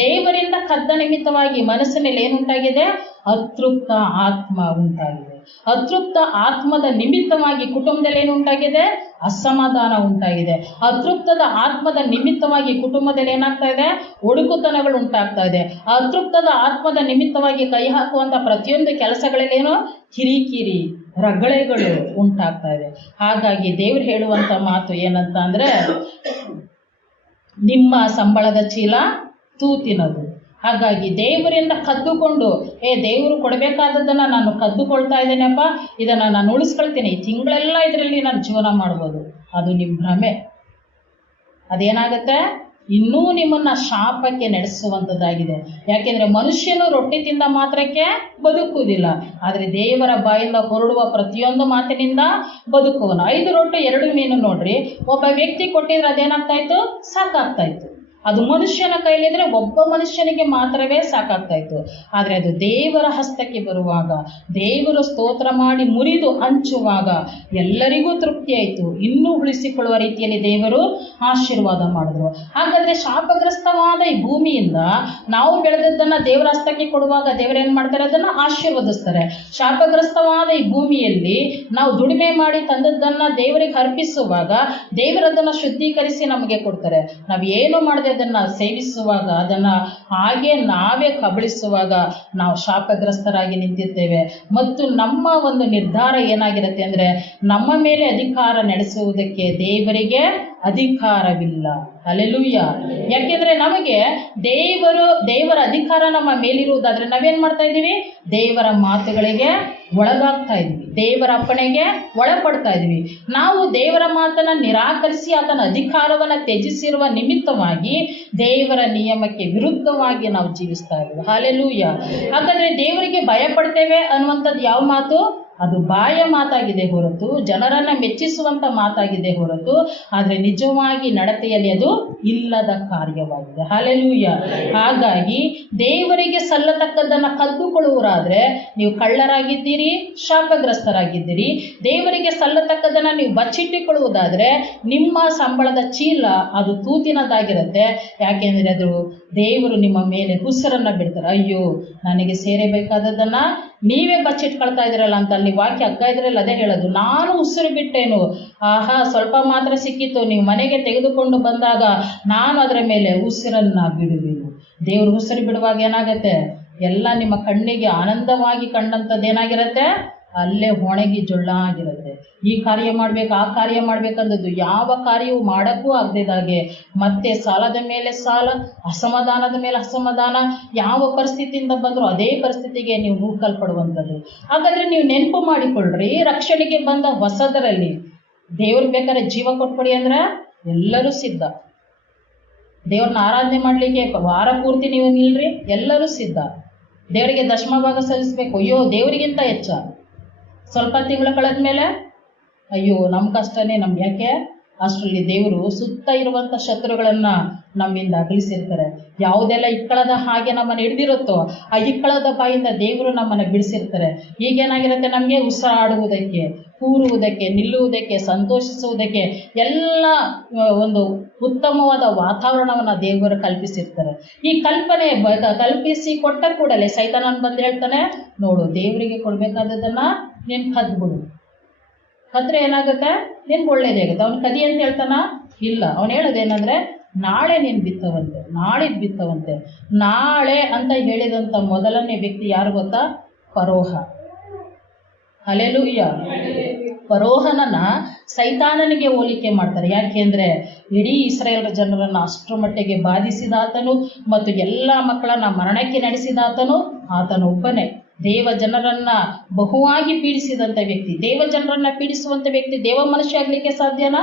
ದೇವರಿಂದ ಕದ್ದ ನಿಮಿತ್ತವಾಗಿ ಮನಸ್ಸಿನಲ್ಲಿ ಏನುಂಟಾಗಿದೆ, ಅತೃಪ್ತ ಆತ್ಮ ಉಂಟಾಗಿದೆ. ಅತೃಪ್ತ ಆತ್ಮದ ನಿಮಿತ್ತವಾಗಿ ಕುಟುಂಬದಲ್ಲಿ ಏನುಂಟಾಗಿದೆ, ಅಸಮಾಧಾನ ಉಂಟಾಗಿದೆ. ಅತೃಪ್ತದ ಆತ್ಮದ ನಿಮಿತ್ತವಾಗಿ ಕುಟುಂಬದಲ್ಲಿ ಏನಾಗ್ತಾ ಇದೆ, ಒಡುಕುತನಗಳು ಉಂಟಾಗ್ತಾ ಇದೆ. ಅತೃಪ್ತದ ಆತ್ಮದ ನಿಮಿತ್ತವಾಗಿ ಕೈ ಹಾಕುವಂತ ಪ್ರತಿಯೊಂದು ಕೆಲಸಗಳಲ್ಲೇನೋ ಕಿರಿಕಿರಿ, ರಗಳೆಗಳು ಉಂಟಾಗ್ತಾ ಇದೆ. ಹಾಗಾಗಿ ದೇವ್ರು ಹೇಳುವಂತ ಮಾತು ಏನಂತ ಅಂದ್ರೆ, ನಿಮ್ಮ ಸಂಬಳದ ಚೀಲ ತೂತಿನದು. ಹಾಗಾಗಿ ದೇವರಿಂದ ಕದ್ದುಕೊಂಡು, ದೇವರು ಕೊಡಬೇಕಾದದ್ದನ್ನು ನಾನು ಕದ್ದುಕೊಳ್ತಾ ಇದ್ದೇನೆಪ್ಪ, ಇದನ್ನು ನಾನು ಉಳಿಸ್ಕೊಳ್ತೀನಿ, ಈ ತಿಂಗಳೆಲ್ಲ ಇದರಲ್ಲಿ ನಾನು ಜೀವನ ಮಾಡ್ಬೋದು, ಅದು ನಿಮ್ಮ ಭ್ರಮೆ. ಅದೇನಾಗುತ್ತೆ, ಇನ್ನೂ ನಿಮ್ಮನ್ನ ಶಾಪಕ್ಕೆ ನಡೆಸುವಂಥದ್ದಾಗಿದೆ. ಯಾಕೆಂದ್ರೆ ಮನುಷ್ಯನು ರೊಟ್ಟಿ ತಿಂದ ಮಾತ್ರಕ್ಕೆ ಬದುಕುವುದಿಲ್ಲ, ಆದರೆ ದೇವರ ಬಾಯಿಂದ ಹೊರಡುವ ಪ್ರತಿಯೊಂದು ಮಾತಿನಿಂದ ಬದುಕುವನು. 5 ರೊಟ್ಟಿ 2 ಮೀನು ನೋಡ್ರಿ, ಒಬ್ಬ ವ್ಯಕ್ತಿ ಕೊಟ್ಟಿದ್ರೆ ಅದೇನಾಗ್ತಾ ಇತ್ತು, ಸಾಕಾಗ್ತಾ ಇತ್ತು. ಅದು ಮನುಷ್ಯನ ಕೈಲಿದ್ರೆ ಒಬ್ಬ ಮನುಷ್ಯನಿಗೆ ಮಾತ್ರವೇ ಸಾಕಾಗ್ತಾ ಇತ್ತು. ಆದರೆ ಅದು ದೇವರ ಹಸ್ತಕ್ಕೆ ಬರುವಾಗ, ದೇವರು ಸ್ತೋತ್ರ ಮಾಡಿ ಮುರಿದು ಹಂಚುವಾಗ ಎಲ್ಲರಿಗೂ ತೃಪ್ತಿ ಆಯಿತು. ಇನ್ನೂ ಉಳಿಸಿಕೊಳ್ಳುವ ರೀತಿಯಲ್ಲಿ ದೇವರು ಆಶೀರ್ವಾದ ಮಾಡಿದ್ರು. ಹಾಗಾದ್ರೆ ಶಾಪಗ್ರಸ್ತವಾದ ಈ ಭೂಮಿಯಿಂದ ನಾವು ಬೆಳೆದದ್ದನ್ನ ದೇವರ ಹಸ್ತಕ್ಕೆ ಕೊಡುವಾಗ ದೇವರೇನ್ ಮಾಡ್ತಾರೆ? ಅದನ್ನ ಆಶೀರ್ವದಿಸ್ತಾರೆ. ಶಾಪಗ್ರಸ್ತವಾದ ಈ ಭೂಮಿಯಲ್ಲಿ ನಾವು ದುಡಿಮೆ ಮಾಡಿ ತಂದದ್ದನ್ನ ದೇವರಿಗೆ ಅರ್ಪಿಸುವಾಗ ದೇವರದನ್ನ ಶುದ್ಧೀಕರಿಸಿ ನಮಗೆ ಕೊಡ್ತಾರೆ. ನಾವು ಏನು ಮಾಡದೆ ಅದನ್ನ ಸೇವಿಸುವಾಗ, ಅದನ್ನ ಹಾಗೆ ನಾವೇ ಕಬಳಿಸುವಾಗ ನಾವು ಶಾಪಗ್ರಸ್ತರಾಗಿ ನಿಂತಿರ್ತೇವೆ. ಮತ್ತು ನಮ್ಮ ಒಂದು ನಿರ್ಧಾರ ಏನಾಗಿರುತ್ತೆ ಅಂದ್ರೆ, ನಮ್ಮ ಮೇಲೆ ಅಧಿಕಾರ ನಡೆಸುವುದಕ್ಕೆ ದೇವರಿಗೆ ಅಧಿಕಾರವಿಲ್ಲ. ಹಲ್ಲೆಲೂಯಾ. ಯಾಕೆಂದ್ರೆ ನಮಗೆ ದೇವರ ಅಧಿಕಾರ ನಮ್ಮ ಮೇಲಿರುವುದಾದ್ರೆ ನಾವೇನ್ ಮಾಡ್ತಾ ಇದ್ದೀವಿ? ದೇವರ ಮಾತುಗಳಿಗೆ ಒಳಗಾಗ್ತಾ ಇದ್ವಿ, ದೇವರ ಅಪ್ಪಣೆಗೆ ಒಳಪಡ್ತಾ ಇದ್ವಿ. ನಾವು ದೇವರ ಮಾತನ್ನ ನಿರಾಕರಿಸಿ ಆತನ ಅಧಿಕಾರವನ್ನ ತ್ಯಜಿಸಿರುವ ನಿಮಿತ್ತವಾಗಿ ದೇವರ ನಿಯಮಕ್ಕೆ ವಿರುದ್ಧವಾಗಿ ನಾವು ಜೀವಿಸ್ತಾ ಇದ್ದೀವಿ. ಹಲ್ಲೆಲೂಯಾ. ಹಾಗಾದ್ರೆ ದೇವರಿಗೆ ಭಯ ಪಡ್ತೇವೆ ಅನ್ನುವಂಥದ್ದು ಯಾವ ಮಾತು? ಅದು ಬಾಯ ಮಾತಾಗಿದೆ ಹೊರತು, ಜನರನ್ನ ಮೆಚ್ಚಿಸುವಂತ ಮಾತಾಗಿದೆ ಹೊರತು, ಆದ್ರೆ ನಿಜವಾಗಿ ನಡತೆಯಲ್ಲಿ ಅದು ಇಲ್ಲದ ಕಾರ್ಯವಾಗಿದೆ. ಹಲ್ಲೆಲೂಯಾ. ಹಾಗಾಗಿ ದೇವರಿಗೆ ಸಲ್ಲತಕ್ಕದ್ದನ್ನ ಕದ್ದುಕೊಳ್ಳುವರಾದ್ರೆ ನೀವು ಕಳ್ಳರಾಗಿದ್ದೀರಿ, ಶಾಪಗ್ರಸ್ತರಾಗಿದ್ದೀರಿ. ದೇವರಿಗೆ ಸಲ್ಲತಕ್ಕದನ್ನ ನೀವು ಬಚ್ಚಿಟ್ಟುಕೊಳ್ಳುವುದಾದ್ರೆ ನಿಮ್ಮ ಸಂಬಳದ ಚೀಲ ಅದು ತೂತಿನದಾಗಿರುತ್ತೆ. ಯಾಕೆಂದ್ರೆ ಅದು ದೇವರು ನಿಮ್ಮ ಮೇಲೆ ಉಸಿರನ್ನ ಬಿಡ್ತಾರೆ. ಅಯ್ಯೋ, ನನಗೆ ಸೇರಬೇಕಾದದನ್ನ ನೀವೇ ಬಚ್ಚಿಟ್ಕೊಳ್ತಾ ಇದ್ರಲ್ಲ ಅಂತ ಅಲ್ಲಿ ವಾಕ್ಯ ಅಕ್ಕ ಇದ್ರಲ್ಲ ಅದೇ ಹೇಳೋದು. ನಾನು ಉಸಿರು ಬಿಟ್ಟೇನು, ಆಹಾ ಸ್ವಲ್ಪ ಮಾತ್ರ ಸಿಕ್ಕಿತ್ತು, ನೀವು ಮನೆಗೆ ತೆಗೆದುಕೊಂಡು ಬಂದಾಗ ನಾನು ಅದರ ಮೇಲೆ ಉಸಿರನ್ನ ಬಿಡುವೆನು. ದೇವರು ಉಸಿರು ಬಿಡುವಾಗ ಏನಾಗತ್ತೆ? ಎಲ್ಲ ನಿಮ್ಮ ಕಣ್ಣಿಗೆ ಆನಂದವಾಗಿ ಕಂಡಂಥದ್ದೇನಾಗಿರುತ್ತೆ? ಅಲ್ಲೇ ಒಣಗಿ ಜೊಳ್ಳಾಗಿರುತ್ತೆ. ಈ ಕಾರ್ಯ ಮಾಡ್ಬೇಕು, ಆ ಕಾರ್ಯ ಮಾಡ್ಬೇಕಂದದ್ದು ಯಾವ ಕಾರ್ಯವೂ ಮಾಡಕ್ಕೂ ಆಗದಿದ್ದಾಗೆ ಮತ್ತೆ ಸಾಲದ ಮೇಲೆ ಸಾಲ, ಅಸಮಾಧಾನದ ಮೇಲೆ ಅಸಮಾಧಾನ, ಯಾವ ಪರಿಸ್ಥಿತಿಯಿಂದ ಬಂದರೂ ಅದೇ ಪರಿಸ್ಥಿತಿಗೆ ನೀವು ನೂಕಲ್ಪಡುವಂಥದ್ದು. ಹಾಗಾದ್ರೆ ನೀವು ನೆನಪು ಮಾಡಿಕೊಳ್ಳ್ರಿ, ರಕ್ಷಣೆಗೆ ಬಂದ ಹೊಸದರಲ್ಲಿ ದೇವ್ರಿಗೆ ಬೇಕಾದ್ರೆ ಜೀವ ಕೊಟ್ಕೊಡಿ ಅಂದ್ರೆ ಎಲ್ಲರೂ ಸಿದ್ಧ. ದೇವ್ರನ್ನ ಆರಾಧನೆ ಮಾಡ್ಲಿಕ್ಕೆ ವಾರ ಪೂರ್ತಿ ನೀವು ನಿಲ್ರಿ, ಎಲ್ಲರೂ ಸಿದ್ಧ. ದೇವರಿಗೆ ದಶಮ ಭಾಗ ಸಲ್ಲಿಸ್ಬೇಕು, ಅಯ್ಯೋ ದೇವರಿಗಿಂತ ಹೆಚ್ಚ. ಸ್ವಲ್ಪ ತಿಂಗಳು ಕಳೆದ್ಮೇಲೆ ಅಯ್ಯೋ ನಮ್ಮ ಕಷ್ಟನೇ ನಮ್ಗೆ ಯಾಕೆ? ಅಷ್ಟರಲ್ಲಿ ದೇವರು ಸುತ್ತ ಇರುವಂಥ ಶತ್ರುಗಳನ್ನ ನಮ್ಮಿಂದ ಅಗಲಿಸಿರ್ತಾರೆ. ಯಾವುದೆಲ್ಲ ಇಕ್ಕಳದ ಹಾಗೆ ನಮ್ಮನ್ನು ಹಿಡ್ದಿರುತ್ತೋ ಆ ಇಕ್ಕಳದ ಬಾಯಿಂದ ದೇವರು ನಮ್ಮನ್ನು ಬಿಡಿಸಿರ್ತಾರೆ. ಈಗೇನಾಗಿರುತ್ತೆ? ನಮಗೆ ಉಸಿರಾಡುವುದಕ್ಕೆ, ಕೂರುವುದಕ್ಕೆ, ನಿಲ್ಲುವುದಕ್ಕೆ, ಸಂತೋಷಿಸುವುದಕ್ಕೆ ಎಲ್ಲ ಒಂದು ಉತ್ತಮವಾದ ವಾತಾವರಣವನ್ನು ದೇವರು ಕಲ್ಪಿಸಿರ್ತಾರೆ. ಈ ಕಲ್ಪನೆ ಕಲ್ಪಿಸಿ ಕೊಟ್ಟ ಕೂಡಲೇ ಸೈತಾನನ್ ಬಂದು ಹೇಳ್ತಾನೆ, ನೋಡು ದೇವರಿಗೆ ಕೊಡ್ಬೇಕಾದದನ್ನ ನೀನು ಕದ್ಬಿಡು. ಕದ್ರೆ ಏನಾಗುತ್ತೆ? ನಿನ್ಗೆ ಒಳ್ಳೇದಾಗುತ್ತೆ. ಅವ್ನು ಕದಿ ಅಂತ ಹೇಳ್ತಾನ? ಇಲ್ಲ. ಅವನು ಹೇಳೋದೇನಂದ್ರೆ, ನಾಳೆ ನೀನು ಬಿತ್ತವಂತೆ, ನಾಳಿದ್ದು ಬಿತ್ತವಂತೆ. ನಾಳೆ ಅಂತ ಹೇಳಿದಂಥ ಮೊದಲನೇ ವ್ಯಕ್ತಿ ಯಾರು ಗೊತ್ತಾ? ಫರೋಹ. ಹಲ್ಲೆಲೂಯಾ. ಫರೋಹನನ್ನ ಸೈತಾನನಿಗೆ ಹೋಲಿಕೆ ಮಾಡ್ತಾರೆ. ಯಾಕೆಂದ್ರೆ ಇಡೀ ಇಸ್ರಾಯೇಲ್ ಜನರನ್ನು ಅಷ್ಟರ ಮಟ್ಟಿಗೆ ಬಾಧಿಸಿದಾತನು ಮತ್ತು ಎಲ್ಲ ಮಕ್ಕಳನ್ನ ಮರಣಕ್ಕೆ ನಡೆಸಿದಾತನು ಆತನೊಬ್ಬನೇ. ದೇವ ಜನರನ್ನ ಬಹುವಾಗಿ ಪೀಡಿಸಿದಂಥ ವ್ಯಕ್ತಿ, ದೇವ ಜನರನ್ನ ಪೀಡಿಸುವಂಥ ವ್ಯಕ್ತಿ ದೇವ ಮನುಷ್ಯ ಆಗ್ಲಿಕ್ಕೆ ಸಾಧ್ಯನಾ?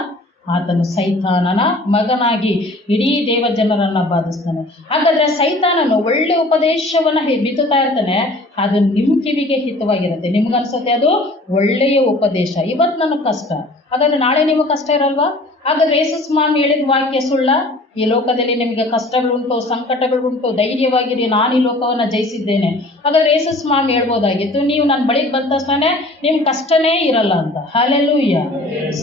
ಆತನು ಸೈತಾನನ ಮಗನಾಗಿ ಇಡೀ ದೇವ ಜನರನ್ನ ಬಾಧಿಸ್ತಾನೆ. ಹಾಗಾದ್ರೆ ಸೈತಾನನು ಒಳ್ಳೆ ಉಪದೇಶವನ್ನ ಬಿತ್ತುತ್ತಾ ಇರ್ತಾನೆ, ಅದು ನಿಮ್ಮ ಕಿವಿಗೆ ಹಿತವಾಗಿರುತ್ತೆ. ನಿಮ್ಗನ್ಸುತ್ತೆ ಅದು ಒಳ್ಳೆಯ ಉಪದೇಶ, ಇವತ್ತು ನನಗೆ ಕಷ್ಟ, ಹಾಗಾದ್ರೆ ನಾಳೆ ನಿಮಗೆ ಕಷ್ಟ ಇರಲ್ವಾ? ಹಾಗಾದ್ರೆ ಯೇಸು ಸ್ವಾಮಿ ಹೇಳಿದ ವಾಕ್ಯ ಸುಳ್ಳ? ಈ ಲೋಕದಲ್ಲಿ ನಿಮಗೆ ಕಷ್ಟಗಳುಂಟು, ಸಂಕಟಗಳುಂಟು, ಧೈರ್ಯವಾಗಿರಿ, ನಾನು ಈ ಲೋಕವನ್ನು ಜಯಿಸಿದ್ದೇನೆ. ಹಾಗಾದ್ರೆ ಯೇಸು ಸ್ವಾಮಿ ಹೇಳ್ಬೋದಾಗಿತ್ತು, ನೀವು ನನ್ನ ಬಳಿಗೆ ಬಂದ ತಕ್ಷಣ ನಿಮ್ಗೆ ಕಷ್ಟನೇ ಇರಲ್ಲ ಅಂತ. ಹಲ್ಲೆಲೂಯಾ.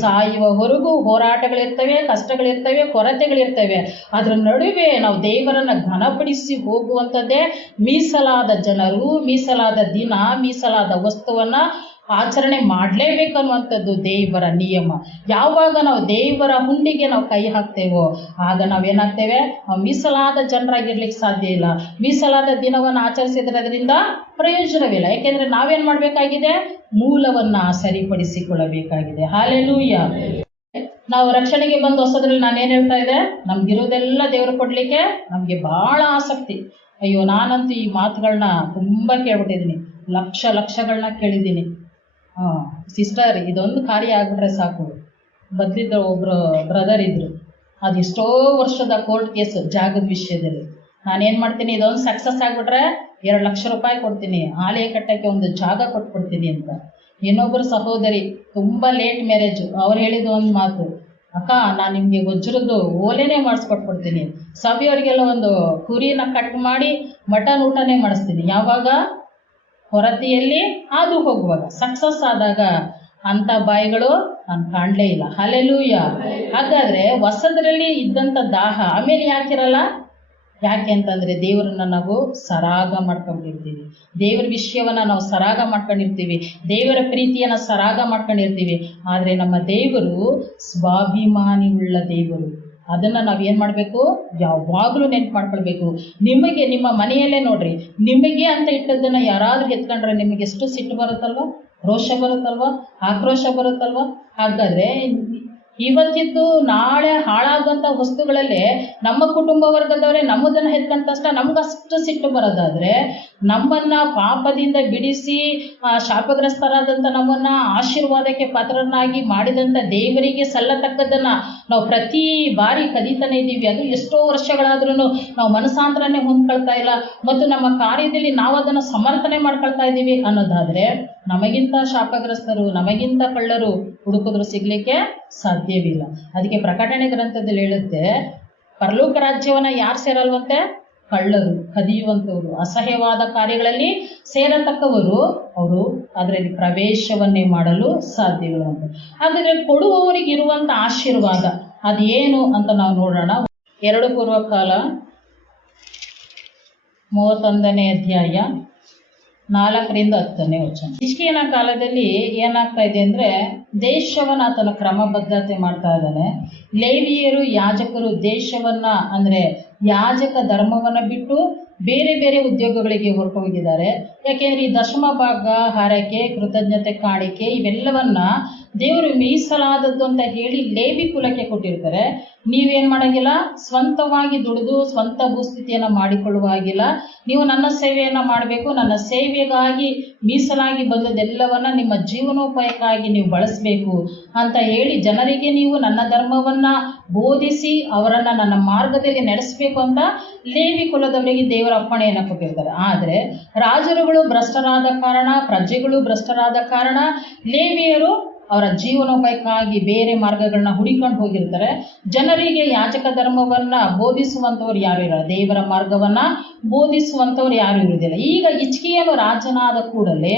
ಸಾಯುವವರೆಗೂ ಹೋರಾಟಗಳಿರ್ತವೆ, ಕಷ್ಟಗಳಿರ್ತವೆ, ಕೊರತೆಗಳಿರ್ತವೆ. ಅದ್ರ ನಡುವೆ ನಾವು ದೇವರನ್ನ ಘನಪಡಿಸಿ ಹೋಗುವಂಥದ್ದೇ ಮೀಸಲಾದ ಜನರು, ಮೀಸಲಾದ ದಿನ, ಮೀಸಲಾದ ವಸ್ತುವನ್ನ ಆಚರಣೆ ಮಾಡಲೇಬೇಕನ್ನುವಂಥದ್ದು ದೇವರ ನಿಯಮ. ಯಾವಾಗ ನಾವು ದೇವರ ಹುಂಡಿಗೆ ನಾವು ಕೈ ಹಾಕ್ತೇವೋ ಆಗ ನಾವೇನಾಗ್ತೇವೆ? ನಾವು ಮೀಸಲಾದ ಜನರಾಗಿರ್ಲಿಕ್ಕೆ ಸಾಧ್ಯ ಇಲ್ಲ. ಮೀಸಲಾದ ದಿನವನ್ನು ಆಚರಿಸಿದ್ರೆ ಅದರಿಂದ ಪ್ರಯೋಜನವಿಲ್ಲ. ಯಾಕೆಂದ್ರೆ ನಾವೇನ್ ಮಾಡಬೇಕಾಗಿದೆ? ಮೂಲವನ್ನ ಸರಿಪಡಿಸಿಕೊಳ್ಳಬೇಕಾಗಿದೆ. ಹಲ್ಲೆಲೂಯಾ. ನಾವು ರಕ್ಷಣೆಗೆ ಬಂದು ಹೊಸದ್ರಲ್ಲಿ ನಾನೇನು ಹೇಳ್ತಾ ಇದ್ದೆ? ನಮ್ಗಿರೋದೆಲ್ಲ ದೇವರು ಕೊಡ್ಲಿಕ್ಕೆ ನಮ್ಗೆ ಬಹಳ ಆಸಕ್ತಿ. ಅಯ್ಯೋ, ನಾನಂತೂ ಈ ಮಾತುಗಳನ್ನ ತುಂಬಾ ಕೇಳ್ಬಿಟ್ಟಿದ್ದೀನಿ, ಲಕ್ಷಗಳನ್ನ ಕೇಳಿದ್ದೀನಿ. ಸಿಸ್ಟರ್, ಇದೊಂದು ಕಾರ್ಯ ಆಗ್ಬಿಟ್ರೆ ಸಾಕು. ಬದಲಿದ್ದ ಒಬ್ರು ಬ್ರದರ್ ಇದ್ರು, ಅದೆಷ್ಟೋ ವರ್ಷದ ಕೋರ್ಟ್ ಕೇಸು ಜಾಗದ ವಿಷಯದಲ್ಲಿ. ನಾನೇನು ಮಾಡ್ತೀನಿ, ಇದೊಂದು ಸಕ್ಸಸ್ ಆಗಿಬಿಟ್ರೆ 2 ಲಕ್ಷ ರೂಪಾಯಿ ಕೊಡ್ತೀನಿ, ಆಲಯ ಕಟ್ಟಕ್ಕೆ ಒಂದು ಜಾಗ ಕೊಟ್ಬಿಡ್ತೀನಿ ಅಂತ. ಇನ್ನೊಬ್ಬರು ಸಹೋದರಿ ತುಂಬ ಲೇಟ್ ಮ್ಯಾರೇಜ್, ಅವ್ರು ಹೇಳಿದ ಒಂದು ಮಾತು, ಅಕ್ಕ ನಾನು ನಿಮಗೆ ವಜ್ರದ್ದು ಓಲೆನೇ ಮಾಡಿಸ್ಕೊಟ್ಬಿಡ್ತೀನಿ, ಸಭೆಯವರಿಗೆಲ್ಲ ಒಂದು ಕುರಿನ ಕಟ್ ಮಾಡಿ ಮಟನ್ ಊಟನೇ ಮಾಡಿಸ್ತೀನಿ. ಯಾವಾಗ? ಹೊರತಿಯಲ್ಲಿ ಹಾದು ಹೋಗುವಾಗ, ಸಕ್ಸಸ್ ಆದಾಗ. ಅಂಥ ಬಾಯಿಗಳು ನಾನು ಕಾಣಲೇ ಇಲ್ಲ. ಹಲ್ಲೆಲೂಯ. ಹಾಗಾದರೆ ಹೊಸದ್ರಲ್ಲಿ ಇದ್ದಂಥ ದಾಹ ಆಮೇಲೆ ಯಾಕಿರಲ್ಲ? ಯಾಕೆ ಅಂತಂದರೆ ದೇವರನ್ನ ನಾವು ಸರಾಗ ಮಾಡ್ಕೊಂಡಿರ್ತೀವಿ, ದೇವರ ವಿಷಯವನ್ನು ನಾವು ಸರಾಗ ಮಾಡ್ಕೊಂಡಿರ್ತೀವಿ, ದೇವರ ಪ್ರೀತಿಯನ್ನು ಸರಾಗ ಮಾಡ್ಕೊಂಡಿರ್ತೀವಿ. ಆದರೆ ನಮ್ಮ ದೇವರು ಸ್ವಾಭಿಮಾನಿ ಉಳ್ಳ ದೇವರು. ಅದನ್ನು ನಾವೇನು ಮಾಡಬೇಕು? ಯಾವಾಗಲೂ ನೆನ್ಪು ಮಾಡ್ಕೊಳ್ಬೇಕು. ನಿಮಗೆ ನಿಮ್ಮ ಮನೆಯಲ್ಲೇ ನೋಡ್ರಿ, ನಿಮಗೆ ಅಂತ ಇಟ್ಟದ್ದನ್ನು ಯಾರಾದರೂ ಎತ್ಕೊಂಡ್ರೆ ನಿಮಗೆ ಎಷ್ಟು ಸಿಟ್ಟು ಬರುತ್ತಲ್ವ, ರೋಷ ಬರುತ್ತಲ್ವ, ಆಕ್ರೋಶ ಬರುತ್ತಲ್ವ? ಹಾಗಾದರೆ ಇವತ್ತಿದ್ದು ನಾಳೆ ಹಾಳಾಗುವಂಥ ವಸ್ತುಗಳಲ್ಲೇ ನಮ್ಮ ಕುಟುಂಬ ವರ್ಗದವರೇ ನಮ್ಮದನ್ನು ಎತ್ಕೊಂಡ ತಕ್ಷಣ ನಮಗಷ್ಟು ಸಿಟ್ಟು ಬರೋದಾದರೆ, ನಮ್ಮನ್ನು ಪಾಪದಿಂದ ಬಿಡಿಸಿ ಶಾಪಗ್ರಸ್ತರಾದಂಥ ನಮ್ಮನ್ನು ಆಶೀರ್ವಾದಕ್ಕೆ ಪಾತ್ರರನ್ನಾಗಿ ಮಾಡಿದಂಥ ದೇವರಿಗೆ ಸಲ್ಲತಕ್ಕದ್ದನ್ನು ನಾವು ಪ್ರತಿ ಬಾರಿ ಕದೀತಾನೆ ಇದ್ದೀವಿ. ಅದು ಎಷ್ಟೋ ವರ್ಷಗಳಾದ್ರೂ ನಾವು ಮನಸ್ಸಾಂತರನೇ ಹೊಂದ್ಕೊಳ್ತಾ ಇಲ್ಲ ಮತ್ತು ನಮ್ಮ ಕಾರ್ಯದಲ್ಲಿ ನಾವು ಅದನ್ನು ಸಮರ್ಥನೆ ಮಾಡ್ಕೊಳ್ತಾ ಇದ್ದೀವಿ ಅನ್ನೋದಾದರೆ, ನಮಗಿಂತ ಶಾಪಗ್ರಸ್ತರು, ನಮಗಿಂತ ಕಳ್ಳರು ಹುಡುಕಿದ್ರು ಸಿಗಲಿಕ್ಕೆ ಸಾಧ್ಯವಿಲ್ಲ. ಅದಕ್ಕೆ ಪ್ರಕಟಣೆ ಗ್ರಂಥದಲ್ಲಿ ಹೇಳುತ್ತೆ, ಪರಲೋಕ ರಾಜ್ಯವನ್ನು ಯಾರು ಸೇರಲ್ವಂತೆ? ಕಳ್ಳರು, ಕದಿಯುವಂಥವರು, ಅಸಹ್ಯವಾದ ಕಾರ್ಯಗಳಲ್ಲಿ ಸೇರತಕ್ಕವರು ಅವರು ಅದರಲ್ಲಿ ಪ್ರವೇಶವನ್ನೇ ಮಾಡಲು ಸಾಧ್ಯವಿಲ್ಲ ಅಂತ. ಹಾಗಾದರೆ ಕೊಡುವವರಿಗಿರುವಂಥ ಆಶೀರ್ವಾದ ಅದೇನು ಅಂತ ನಾವು ನೋಡೋಣ. 2 ಪೂರ್ವಕಾಲ 31ನೇ ಅಧ್ಯಾಯ 4ರಿಂದ 10ನೇ ವಚನ. ಹಿಜ್ಕೀಯನ ಕಾಲದಲ್ಲಿ ಏನಾಗ್ತಾ ಇದೆ ಅಂದರೆ, ದೇಶವನ್ನು ಆತನ ಕ್ರಮಬದ್ಧತೆ ಮಾಡ್ತಾ ಇದ್ದಾನೆ. ಲೇವಿಯರು, ಯಾಜಕರು ದೇಶವನ್ನು ಅಂದರೆ ಯಾಜಕ ಧರ್ಮವನ್ನು ಬಿಟ್ಟು ಬೇರೆ ಬೇರೆ ಉದ್ಯೋಗಗಳಿಗೆ ಹೊರಟು ಹೋಗಿದ್ದಾರೆ. ಯಾಕೆಂದರೆ ಈ ದಶಮ ಭಾಗ, ಹರಕೆ, ಕೃತಜ್ಞತೆ ಕಾಣಿಕೆ ಇವೆಲ್ಲವನ್ನ ದೇವರು ಮೀಸಲಾದದ್ದು ಅಂತ ಹೇಳಿ ಲೇವಿ ಕುಲಕ್ಕೆ ಕೊಟ್ಟಿರ್ತಾರೆ. ನೀವೇನು ಮಾಡೋಂಗಿಲ್ಲ, ಸ್ವಂತವಾಗಿ ದುಡಿದು ಸ್ವಂತ ಭೂಸ್ಥಿತಿಯನ್ನು ಮಾಡಿಕೊಳ್ಳುವ ಹಾಗಿಲ್ಲ. ನೀವು ನನ್ನ ಸೇವೆಯನ್ನು ಮಾಡಬೇಕು, ನನ್ನ ಸೇವೆಗಾಗಿ ಮೀಸಲಾಗಿ ಬಂದದ್ದೆಲ್ಲವನ್ನ ನಿಮ್ಮ ಜೀವನೋಪಾಯಕ್ಕಾಗಿ ನೀವು ಬಳಸಬೇಕು ಅಂತ ಹೇಳಿ ಜನರಿಗೆ ನೀವು ನನ್ನ ಧರ್ಮವನ್ನು ಬೋಧಿಸಿ ಅವರನ್ನು ನನ್ನ ಮಾರ್ಗದಲ್ಲಿ ನಡೆಸಬೇಕು ಅಂತ ಲೇವಿ ಕುಲದವರಿಗೆ ದೇವರ ಅಪ್ಪಣೆಯನ್ನು ಕೊಟ್ಟಿರ್ತಾರೆ. ಆದರೆ ರಾಜರುಗಳು ಭ್ರಷ್ಟರಾದ ಕಾರಣ, ಪ್ರಜೆಗಳು ಭ್ರಷ್ಟರಾದ ಕಾರಣ ಲೇವಿಯರು ಅವರ ಜೀವನೋಪಾಯಕ್ಕಾಗಿ ಬೇರೆ ಮಾರ್ಗಗಳನ್ನ ಹುಡಿಕೊಂಡು ಹೋಗಿರ್ತಾರೆ. ಜನರಿಗೆ ಯಾಜಕ ಧರ್ಮವನ್ನು ಬೋಧಿಸುವಂಥವ್ರು ಯಾರು ಇರಲ್ಲ, ದೇವರ ಮಾರ್ಗವನ್ನು ಬೋಧಿಸುವಂಥವ್ರು ಯಾರು ಇರುವುದಿಲ್ಲ. ಈಗ ಹಿಜ್ಕೀಯನು ರಾಜನಾದ ಕೂಡಲೇ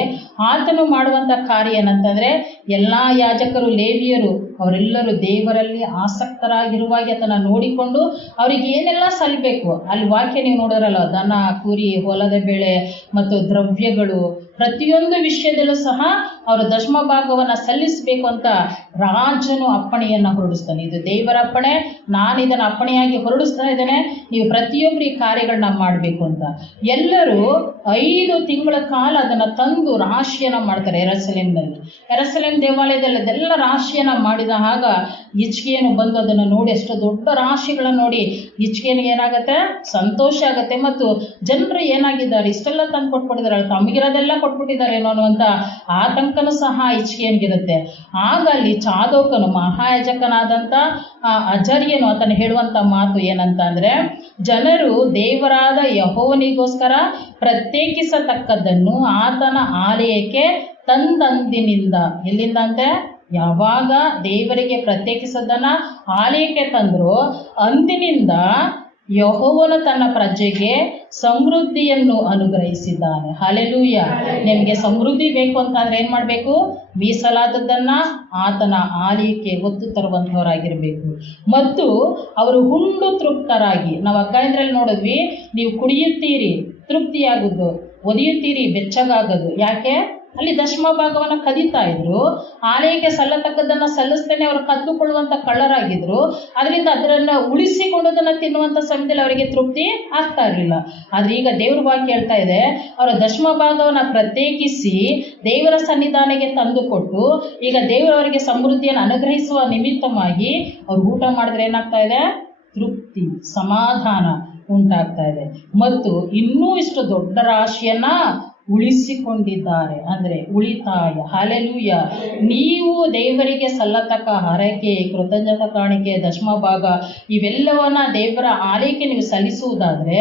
ಆತನು ಮಾಡುವಂಥ ಕಾರ್ಯ ಏನಂತಂದರೆ, ಎಲ್ಲ ಯಾಜಕರು, ಲೇವಿಯರು ಅವರೆಲ್ಲರೂ ದೇವರಲ್ಲಿ ಆಸಕ್ತರಾಗಿರುವಾಗಿ ಆತನ ನೋಡಿಕೊಂಡು ಅವ್ರಿಗೆ ಏನೆಲ್ಲ ಸಲ್ಲಬೇಕು, ಅಲ್ಲಿ ವಾಕ್ಯ ನೀವು ನೋಡೋರಲ್ಲ, ದನ, ಕುರಿ, ಹೊಲದ ಬೆಳೆ ಮತ್ತು ದ್ರವ್ಯಗಳು ಪ್ರತಿಯೊಂದು ವಿಷಯದಲ್ಲೂ ಸಹ ಅವರು ದಶಮ ಭಾಗವನ್ನು ಸಲ್ಲಿಸಬೇಕು ಅಂತ ರಾಜನು ಅಪ್ಪಣೆಯನ್ನು ಹೊರಡಿಸ್ತಾನೆ. ಇದು ದೇವರ ಅಪ್ಪಣೆ, ನಾನು ಇದನ್ನು ಅಪ್ಪಣೆಯಾಗಿ ಹೊರಡಿಸ್ತಾ ಇದ್ದೇನೆ, ನೀವು ಪ್ರತಿಯೊಬ್ಬರು ಈ ಕಾರ್ಯಗಳನ್ನ ಮಾಡಬೇಕು ಅಂತ. ಎಲ್ಲರೂ 5 ತಿಂಗಳ ಕಾಲ ಅದನ್ನು ತಂದು ರಾಶಿಯನ್ನು ಮಾಡ್ತಾರೆ. ಯೆರೂಸಲೇಮ್ ದೇವಾಲಯದಲ್ಲಿ ಅದೆಲ್ಲ ರಾಶಿಯನ್ನು ಮಾಡಿದ ಆಗ ಹಿಜ್ಕೀಯನು ಬಂದು ಅದನ್ನು ನೋಡಿ, ಎಷ್ಟು ದೊಡ್ಡ ರಾಶಿಗಳನ್ನು ನೋಡಿ ಹಿಜ್ಕೀಯನಿಗೆ ಏನಾಗುತ್ತೆ? ಸಂತೋಷ ಆಗುತ್ತೆ. ಮತ್ತು ಜನರು ಏನಾಗಿದ್ದಾರೆ, ಇಷ್ಟೆಲ್ಲ ತಂದು ಕೊಟ್ಬಿಟ್ಟಿದ್ದಾರೆ, ತಮಗಿರೋದೆಲ್ಲ ಕೊಟ್ಬಿಟ್ಟಿದ್ದಾರೇನೋ ಅನ್ನುವಂಥ ಆತಂಕನೂ ಸಹ ಹಿಜ್ಕೀಯನಿಗಿರುತ್ತೆ. ಆಗ ಅಲ್ಲಿ ಚಾದೋಕನು, ಮಹಾಯಾಜಕನಾದಂಥ ಅಜರ್ಯನು ಆತನು ಹೇಳುವಂಥ ಮಾತು ಏನಂತ ಅಂದರೆ, ಜನರು ದೇವರಾದ ಯೆಹೋವನಿಗೋಸ್ಕರ ಪ್ರತ್ಯೇಕಿಸತಕ್ಕದ್ದನ್ನು ಆತನ ಆಲಯಕ್ಕೆ ತಂದಂದಿನಿಂದ, ಎಲ್ಲಿಂದ ಅಂತೆ? ಯಾವಾಗ ದೇವರಿಗೆ ಪ್ರತ್ಯೇಕಿಸೋದನ್ನ ಆಲಯಕ್ಕೆ ತಂದ್ರು ಅಂದಿನಿಂದ ಯೆಹೋವನು ತನ್ನ ಪ್ರಜೆಗೆ ಸಮೃದ್ಧಿಯನ್ನು ಅನುಗ್ರಹಿಸಿದ್ದಾನೆ. ಹಲ್ಲೆಲೂಯ. ನಿಮಗೆ ಸಮೃದ್ಧಿ ಬೇಕು ಅಂತಂದ್ರೆ ಏನು ಮಾಡಬೇಕು? ಮೀಸಲಾದದ್ದನ್ನ ಆತನ ಆಲಯಕ್ಕೆ ಒತ್ತು ತರುವಂಥವರಾಗಿರಬೇಕು. ಮತ್ತು ಅವರು ಹುಂಡು ತೃಪ್ತರಾಗಿ, ನಾವು ಅಗ್ಗಾಯಂದ್ರಲ್ಲಿ ನೋಡಿದ್ವಿ, ನೀವು ಕುಡಿಯುತ್ತೀರಿ ತೃಪ್ತಿಯಾಗುವುದು, ಒದಿಯುತ್ತೀರಿ ಬೆಚ್ಚಗಾಗೋದು. ಯಾಕೆ? ಅಲ್ಲಿ ದಶಮ ಭಾಗವನ್ನು ಕದೀತಾ ಇದ್ರು, ಆಲಯಕ್ಕೆ ಸಲ್ಲತಕ್ಕದ್ದನ್ನು ಸಲ್ಲಿಸ್ತೇನೆ ಅವರು ಕದ್ದುಕೊಳ್ಳುವಂಥ ಕಳ್ಳರಾಗಿದ್ರು. ಅದರಿಂದ ಅದನ್ನು ಉಳಿಸಿಕೊಳ್ಳೋದನ್ನು ತಿನ್ನುವಂಥ ಸಮಯದಲ್ಲಿ ಅವರಿಗೆ ತೃಪ್ತಿ ಆಗ್ತಾ ಇರಲಿಲ್ಲ. ಆದರೆ ಈಗ ದೇವ್ರ ವಾಕ್ಯ ಹೇಳ್ತಾ ಇದೆ, ಅವರ ದಶಮ ಭಾಗವನ್ನು ಪ್ರತ್ಯೇಕಿಸಿ ದೇವರ ಸನ್ನಿಧಾನಕ್ಕೆ ತಂದುಕೊಟ್ಟು ಈಗ ದೇವರವರಿಗೆ ಸಮೃದ್ಧಿಯನ್ನು ಅನುಗ್ರಹಿಸುವ ನಿಮಿತ್ತವಾಗಿ ಅವ್ರು ಊಟ ಮಾಡಿದ್ರೆ ಏನಾಗ್ತಾ ಇದೆ? ತೃಪ್ತಿ, ಸಮಾಧಾನ ಉಂಟಾಗ್ತಾ ಇದೆ. ಮತ್ತು ಇನ್ನೂ ಇಷ್ಟು ದೊಡ್ಡ ರಾಶಿಯನ್ನ ಉಳಿಸಿಕೊಂಡಿದ್ದಾರೆ, ಅಂದರೆ ಉಳಿತಾಯ. ಹಲ್ಲೆಲೂಯ. ನೀವು ದೇವರಿಗೆ ಸಲ್ಲತಕ್ಕ ಹರಕೆ, ಕೃತಜ್ಞತಾ ಕಾಣಿಕೆ, ದಶಮ ಭಾಗ ಇವೆಲ್ಲವನ್ನ ದೇವರ ಆಲಯಕ್ಕೆ ನೀವು ಸಲ್ಲಿಸುವುದಾದರೆ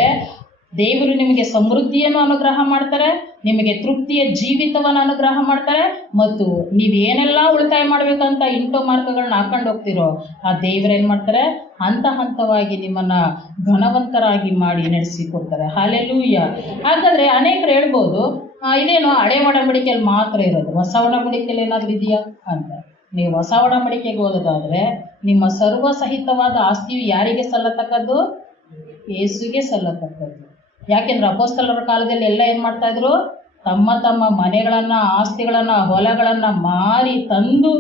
ದೇವರು ನಿಮಗೆ ಸಮೃದ್ಧಿಯನ್ನು ಅನುಗ್ರಹ ಮಾಡ್ತಾರೆ, ನಿಮಗೆ ತೃಪ್ತಿಯ ಜೀವಿತವನ್ನು ಅನುಗ್ರಹ ಮಾಡ್ತಾರೆ, ಮತ್ತು ನೀವೇನೆಲ್ಲ ಉಳಿತಾಯ ಮಾಡ್ಬೇಕಂತ ಇಂಟು ಮಾರ್ಗಗಳನ್ನ ಹಾಕೊಂಡು ಹೋಗ್ತಿರೋ ಆ ದೇವರೇನ್ ಮಾಡ್ತಾರೆ, ಹಂತ ಹಂತವಾಗಿ ನಿಮ್ಮನ್ನ ಘನವಂತರಾಗಿ ಮಾಡಿ ನಡೆಸಿಕೊಡ್ತಾರೆ. ಹಾಲೆಲೂಯ. ಹಾಗಾದ್ರೆ ಅನೇಕರು ಹೇಳ್ಬೋದು, ಇದೇನು ಹಳೆ ಒಡಂಬಡಿಕೆಯಲ್ಲಿ ಮಾತ್ರ ಇರೋದು, ಹೊಸ ಒಡಂಬಡಿಕೆಯಲ್ಲಿ ಏನಾದ್ರು ಇದೆಯಾ ಅಂತ. ನೀವು ಹೊಸ ಒಡಂಬಡಿಕೆಗೆ ಓದೋದಾದ್ರೆ ನಿಮ್ಮ ಸರ್ವ ಸಹಿತವಾದ ಆಸ್ತಿಯು ಯಾರಿಗೆ ಸಲ್ಲತಕ್ಕದ್ದು? ಯೇಸುಗೆ ಸಲ್ಲತಕ್ಕದ್ದು. ಯಾಕೆಂದ್ರೆ ಅಪೊಸ್ತಲರ ಕಾಲದಲ್ಲಿ ಎಲ್ಲ ಏನ್ ಮಾಡ್ತಾ ಇದ್ರು, ತಮ್ಮ ತಮ್ಮ ಮನೆಗಳನ್ನ, ಆಸ್ತಿಗಳನ್ನ, ಹೊಲಗಳನ್ನ ಮಾರಿ ತಂದು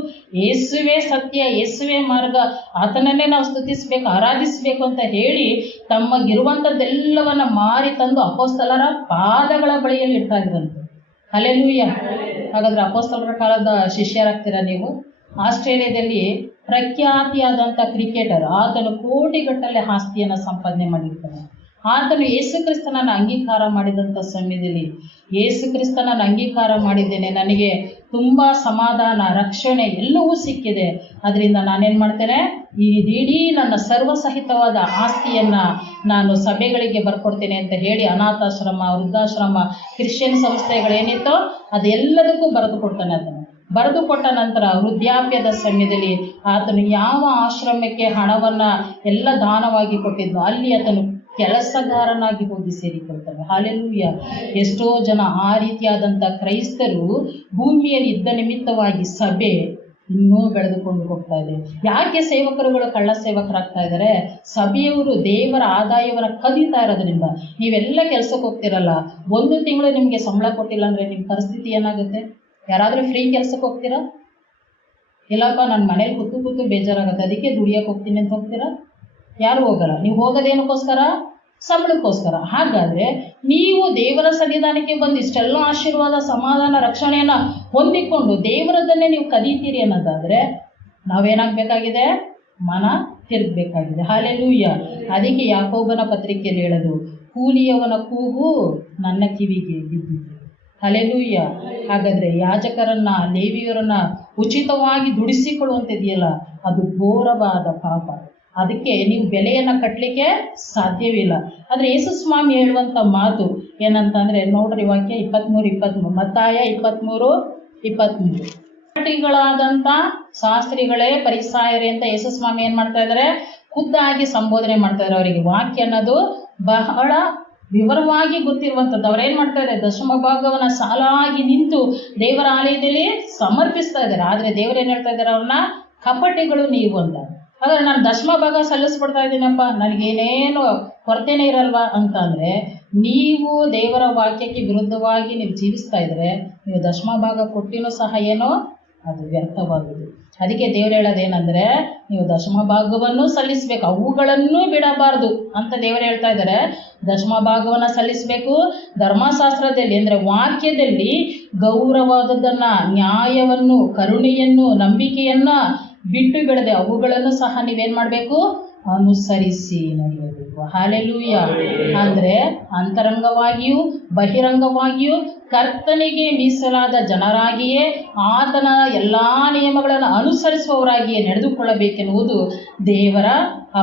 ಯೇಸುವೇ ಸತ್ಯ, ಯೇಸುವೇ ಮಾರ್ಗ, ಆತನನ್ನೇ ನಾವು ಸ್ತುತಿಸ್ಬೇಕು, ಆರಾಧಿಸ್ಬೇಕು ಅಂತ ಹೇಳಿ ತಮಗಿರುವಂಥದ್ದೆಲ್ಲವನ್ನ ಮಾರಿ ತಂದು ಅಪೊಸ್ತಲರ ಪಾದಗಳ ಬಳಿಯಲ್ಲಿ ಇಡ್ತಾ ಇದ್ರಂತೆ. ಹಲ್ಲೆಲೂಯ. ಹಾಗಾದ್ರೆ ಅಪೊಸ್ತಲರ ಕಾಲದ ಶಿಷ್ಯರಾಗ್ತೀರಾ ನೀವು? ಆಸ್ಟ್ರೇಲಿಯಾದಲ್ಲಿ ಪ್ರಖ್ಯಾತಿಯಾದಂಥ ಕ್ರಿಕೆಟರ್, ಆತನು ಕೋಟಿಗಟ್ಟಲೆ ಆಸ್ತಿಯನ್ನು ಸಂಪಾದನೆ ಮಾಡಿರ್ತಾನೆ. ಆತನು ಯೇಸು ಕ್ರಿಸ್ತನನ್ನು ಅಂಗೀಕಾರ ಮಾಡಿದಂಥ ಸಮಯದಲ್ಲಿ, ಯೇಸು ಕ್ರಿಸ್ತನನ್ನು ಅಂಗೀಕಾರ ಮಾಡಿದ್ದೇನೆ, ನನಗೆ ತುಂಬ ಸಮಾಧಾನ, ರಕ್ಷಣೆ ಎಲ್ಲವೂ ಸಿಕ್ಕಿದೆ, ಅದರಿಂದ ನಾನೇನು ಮಾಡ್ತೇನೆ, ಇಡೀ ನನ್ನ ಸರ್ವಸಹಿತವಾದ ಆಸ್ತಿಯನ್ನು ನಾನು ಸಭೆಗಳಿಗೆ ಬರ್ಕೊಡ್ತೇನೆ ಅಂತ ಹೇಳಿ ಅನಾಥಾಶ್ರಮ, ವೃದ್ಧಾಶ್ರಮ, ಕ್ರಿಶ್ಚಿಯನ್ ಸಂಸ್ಥೆಗಳೇನಿತ್ತೋ ಅದೆಲ್ಲದಕ್ಕೂ ಬರೆದು ಕೊಡ್ತಾನೆ. ಆತನು ಬರೆದು ಕೊಟ್ಟ ನಂತರ ವೃದ್ಧಾಪ್ಯದ ಸಮಯದಲ್ಲಿ ಆತನು ಯಾವ ಆಶ್ರಮಕ್ಕೆ ಹಣವನ್ನು ಎಲ್ಲ ದಾನವಾಗಿ ಕೊಟ್ಟಿದ್ನೋ ಅಲ್ಲಿ ಆತನು ಕೆಲಸಗಾರನಾಗಿ ಹೋಗಿ ಸೇರಿಕೊಳ್ತಾನೆ. ಹಾಲೆಲೂಯ. ಎಷ್ಟೋ ಜನ ಆ ರೀತಿಯಾದಂಥ ಕ್ರೈಸ್ತರು ಭೂಮಿಯಲ್ಲಿ ಇದ್ದ ನಿಮಿತ್ತವಾಗಿ ಸಭೆ ಇನ್ನೂ ಬೆಳೆದುಕೊಂಡು ಹೋಗ್ತಾ ಇದೆ. ಯಾಕೆ ಸೇವಕರುಗಳು ಕಳ್ಳ ಸೇವಕರಾಗ್ತಾ ಇದ್ದಾರೆ? ಸಭೆಯವರು ದೇವರ ಆದಾಯವನ್ನು ಕದೀತಾ ಇರೋದ್ರಿಂದ. ನೀವೆಲ್ಲ ಕೆಲಸಕ್ಕೆ ಹೋಗ್ತಿರಲ್ಲ, 1 ತಿಂಗಳು ನಿಮಗೆ ಸಂಬಳ ಕೊಟ್ಟಿಲ್ಲ ಅಂದರೆ ನಿಮ್ಮ ಪರಿಸ್ಥಿತಿ ಏನಾಗುತ್ತೆ? ಯಾರಾದರೂ ಫ್ರೀ ಕೆಲಸಕ್ಕೆ ಹೋಗ್ತೀರಾ? ಇಲ್ಲಪ್ಪ ನನ್ನ ಮನೇಲಿ ಕೂತು ಬೇಜಾರಾಗುತ್ತೆ, ಅದಕ್ಕೆ ದುಡಿಯೋಕೆ ಹೋಗ್ತೀನಿ ಅಂತ ಹೋಗ್ತೀರಾ? ಯಾರು ಹೋಗಲ್ಲ. ನೀವು ಹೋಗೋದೇನಕ್ಕೋಸ್ಕರ? ಸಂಬಳಕ್ಕೋಸ್ಕರ. ಹಾಗಾದ್ರೆ ನೀವು ದೇವರ ಸನ್ನಿಧಾನಕ್ಕೆ ಬಂದು ಇಷ್ಟೆಲ್ಲ ಆಶೀರ್ವಾದ, ಸಮಾಧಾನ, ರಕ್ಷಣೆಯನ್ನ ಹೊಂದಿಕೊಂಡು ದೇವರದನ್ನೇ ನೀವು ಕದೀತೀರಿ ಅನ್ನೋದಾದ್ರೆ ನಾವೇನಾಗಬೇಕಾಗಿದೆ? ಮನ ತಿರುಗಬೇಕಾಗಿದೆ. ಹಾಲೆಲೂಯ. ಅದಕ್ಕೆ ಯಾಕೋಬನ ಪತ್ರಿಕೆಯಲ್ಲಿ ಹೇಳೋದು, ಕೂಲಿಯವನ ಕೂಗು ನನ್ನ ಕಿವಿಗೆ ಬಿದ್ದಿದೆ. ಹಲ್ಲೆಲೂಯ. ಹಾಗಾದ್ರೆ ಯಾಜಕರನ್ನ, ಲೇವಿಯರನ್ನ ಉಚಿತವಾಗಿ ದುಡಿಸಿಕೊಳ್ಳುವಂತಿದೆಯಲ್ಲ, ಅದು ಘೋರವಾದ ಪಾಪ. ಅದಕ್ಕೆ ನೀವು ಬೆಲೆಯನ್ನು ಕಟ್ಟಲಿಕ್ಕೆ ಸಾಧ್ಯವಿಲ್ಲ. ಆದರೆ ಯೇಸು ಸ್ವಾಮಿ ಹೇಳುವಂಥ ಮಾತು ಏನಂತಂದರೆ, ನೋಡ್ರಿ ವಾಕ್ಯ 23:23, ಮತ್ತಾಯ 23:23. ಪಾಠಿಗಳಾದಂಥ ಶಾಸ್ತ್ರಿಗಳೇ, ಪರಿಸಾಯರೇ ಅಂತ ಯೇಸು ಸ್ವಾಮಿ ಏನು ಮಾಡ್ತಾ ಇದ್ದಾರೆ? ಖುದ್ದಾಗಿ ಸಂಬೋಧನೆ ಮಾಡ್ತಾ ಇದ್ದಾರೆ. ಅವರಿಗೆ ವಾಕ್ಯ ಅನ್ನೋದು ಬಹಳ ವಿವರವಾಗಿ ಗೊತ್ತಿರುವಂಥದ್ದು. ಅವ್ರೇನು ಮಾಡ್ತಾ ಇದ್ದಾರೆ? ದಶಮ ಭಾಗವನ್ನು ಸಾಲಾಗಿ ನಿಂತು ದೇವರ ಆಲಯದಲ್ಲಿ ಸಮರ್ಪಿಸ್ತಾ ಇದ್ದಾರೆ. ಆದರೆ ದೇವರೇನು ಹೇಳ್ತಾ ಇದ್ದಾರೆ? ಅವ್ರನ್ನ ಕಪಟಿಗಳು ನೀವು ಅಂತ. ಹಾಗಾದ್ರೆ ನಾನು ದಶಮ ಭಾಗ ಸಲ್ಲಿಸ್ಬಿಡ್ತಾ ಇದ್ದೀನಪ್ಪ, ನನಗೇನೇನು ಕೊರತೆನೇ ಇರಲ್ವಾ ಅಂತ ಅಂದರೆ, ನೀವು ದೇವರ ವಾಕ್ಯಕ್ಕೆ ವಿರುದ್ಧವಾಗಿ ನೀವು ಜೀವಿಸ್ತಾ ಇದ್ರೆ ನೀವು ದಶಮ ಭಾಗ ಕೊಟ್ಟಿನೂ ಸಹ ಏನೋ ಅದು ವ್ಯರ್ಥವಾಗುವುದು. ಅದಕ್ಕೆ ದೇವರು ಹೇಳೋದೇನೆಂದರೆ, ನೀವು ದಶಮ ಭಾಗವನ್ನು ಸಲ್ಲಿಸಬೇಕು, ಅವುಗಳನ್ನು ಬಿಡಬಾರ್ದು ಅಂತ ದೇವರು ಹೇಳ್ತಾ ಇದ್ದಾರೆ. ದಶಮ ಭಾಗವನ್ನು ಸಲ್ಲಿಸಬೇಕು. ಧರ್ಮಶಾಸ್ತ್ರದಲ್ಲಿ ಅಂದರೆ ವಾಕ್ಯದಲ್ಲಿ ಗೌರವವಾದದ್ದನ್ನು, ನ್ಯಾಯವನ್ನು, ಕರುಣೆಯನ್ನು, ನಂಬಿಕೆಯನ್ನು ಬಿಟ್ಟು ಬಿಡದೆ ಅವುಗಳನ್ನು ಸಹ ನೀವೇನು ಮಾಡಬೇಕು? ಅನುಸರಿಸಿ ನಡೆಯಬೇಕು. ಹಾಲೆಲೂಯ. ಅಂದರೆ ಅಂತರಂಗವಾಗಿಯೂ ಬಹಿರಂಗವಾಗಿಯೂ ಕರ್ತನಿಗೆ ಮೀಸಲಾದ ಜನರಾಗಿಯೇ, ಆತನ ಎಲ್ಲ ನಿಯಮಗಳನ್ನು ಅನುಸರಿಸುವವರಾಗಿಯೇ ನಡೆದುಕೊಳ್ಳಬೇಕೆನ್ನುವುದು ದೇವರ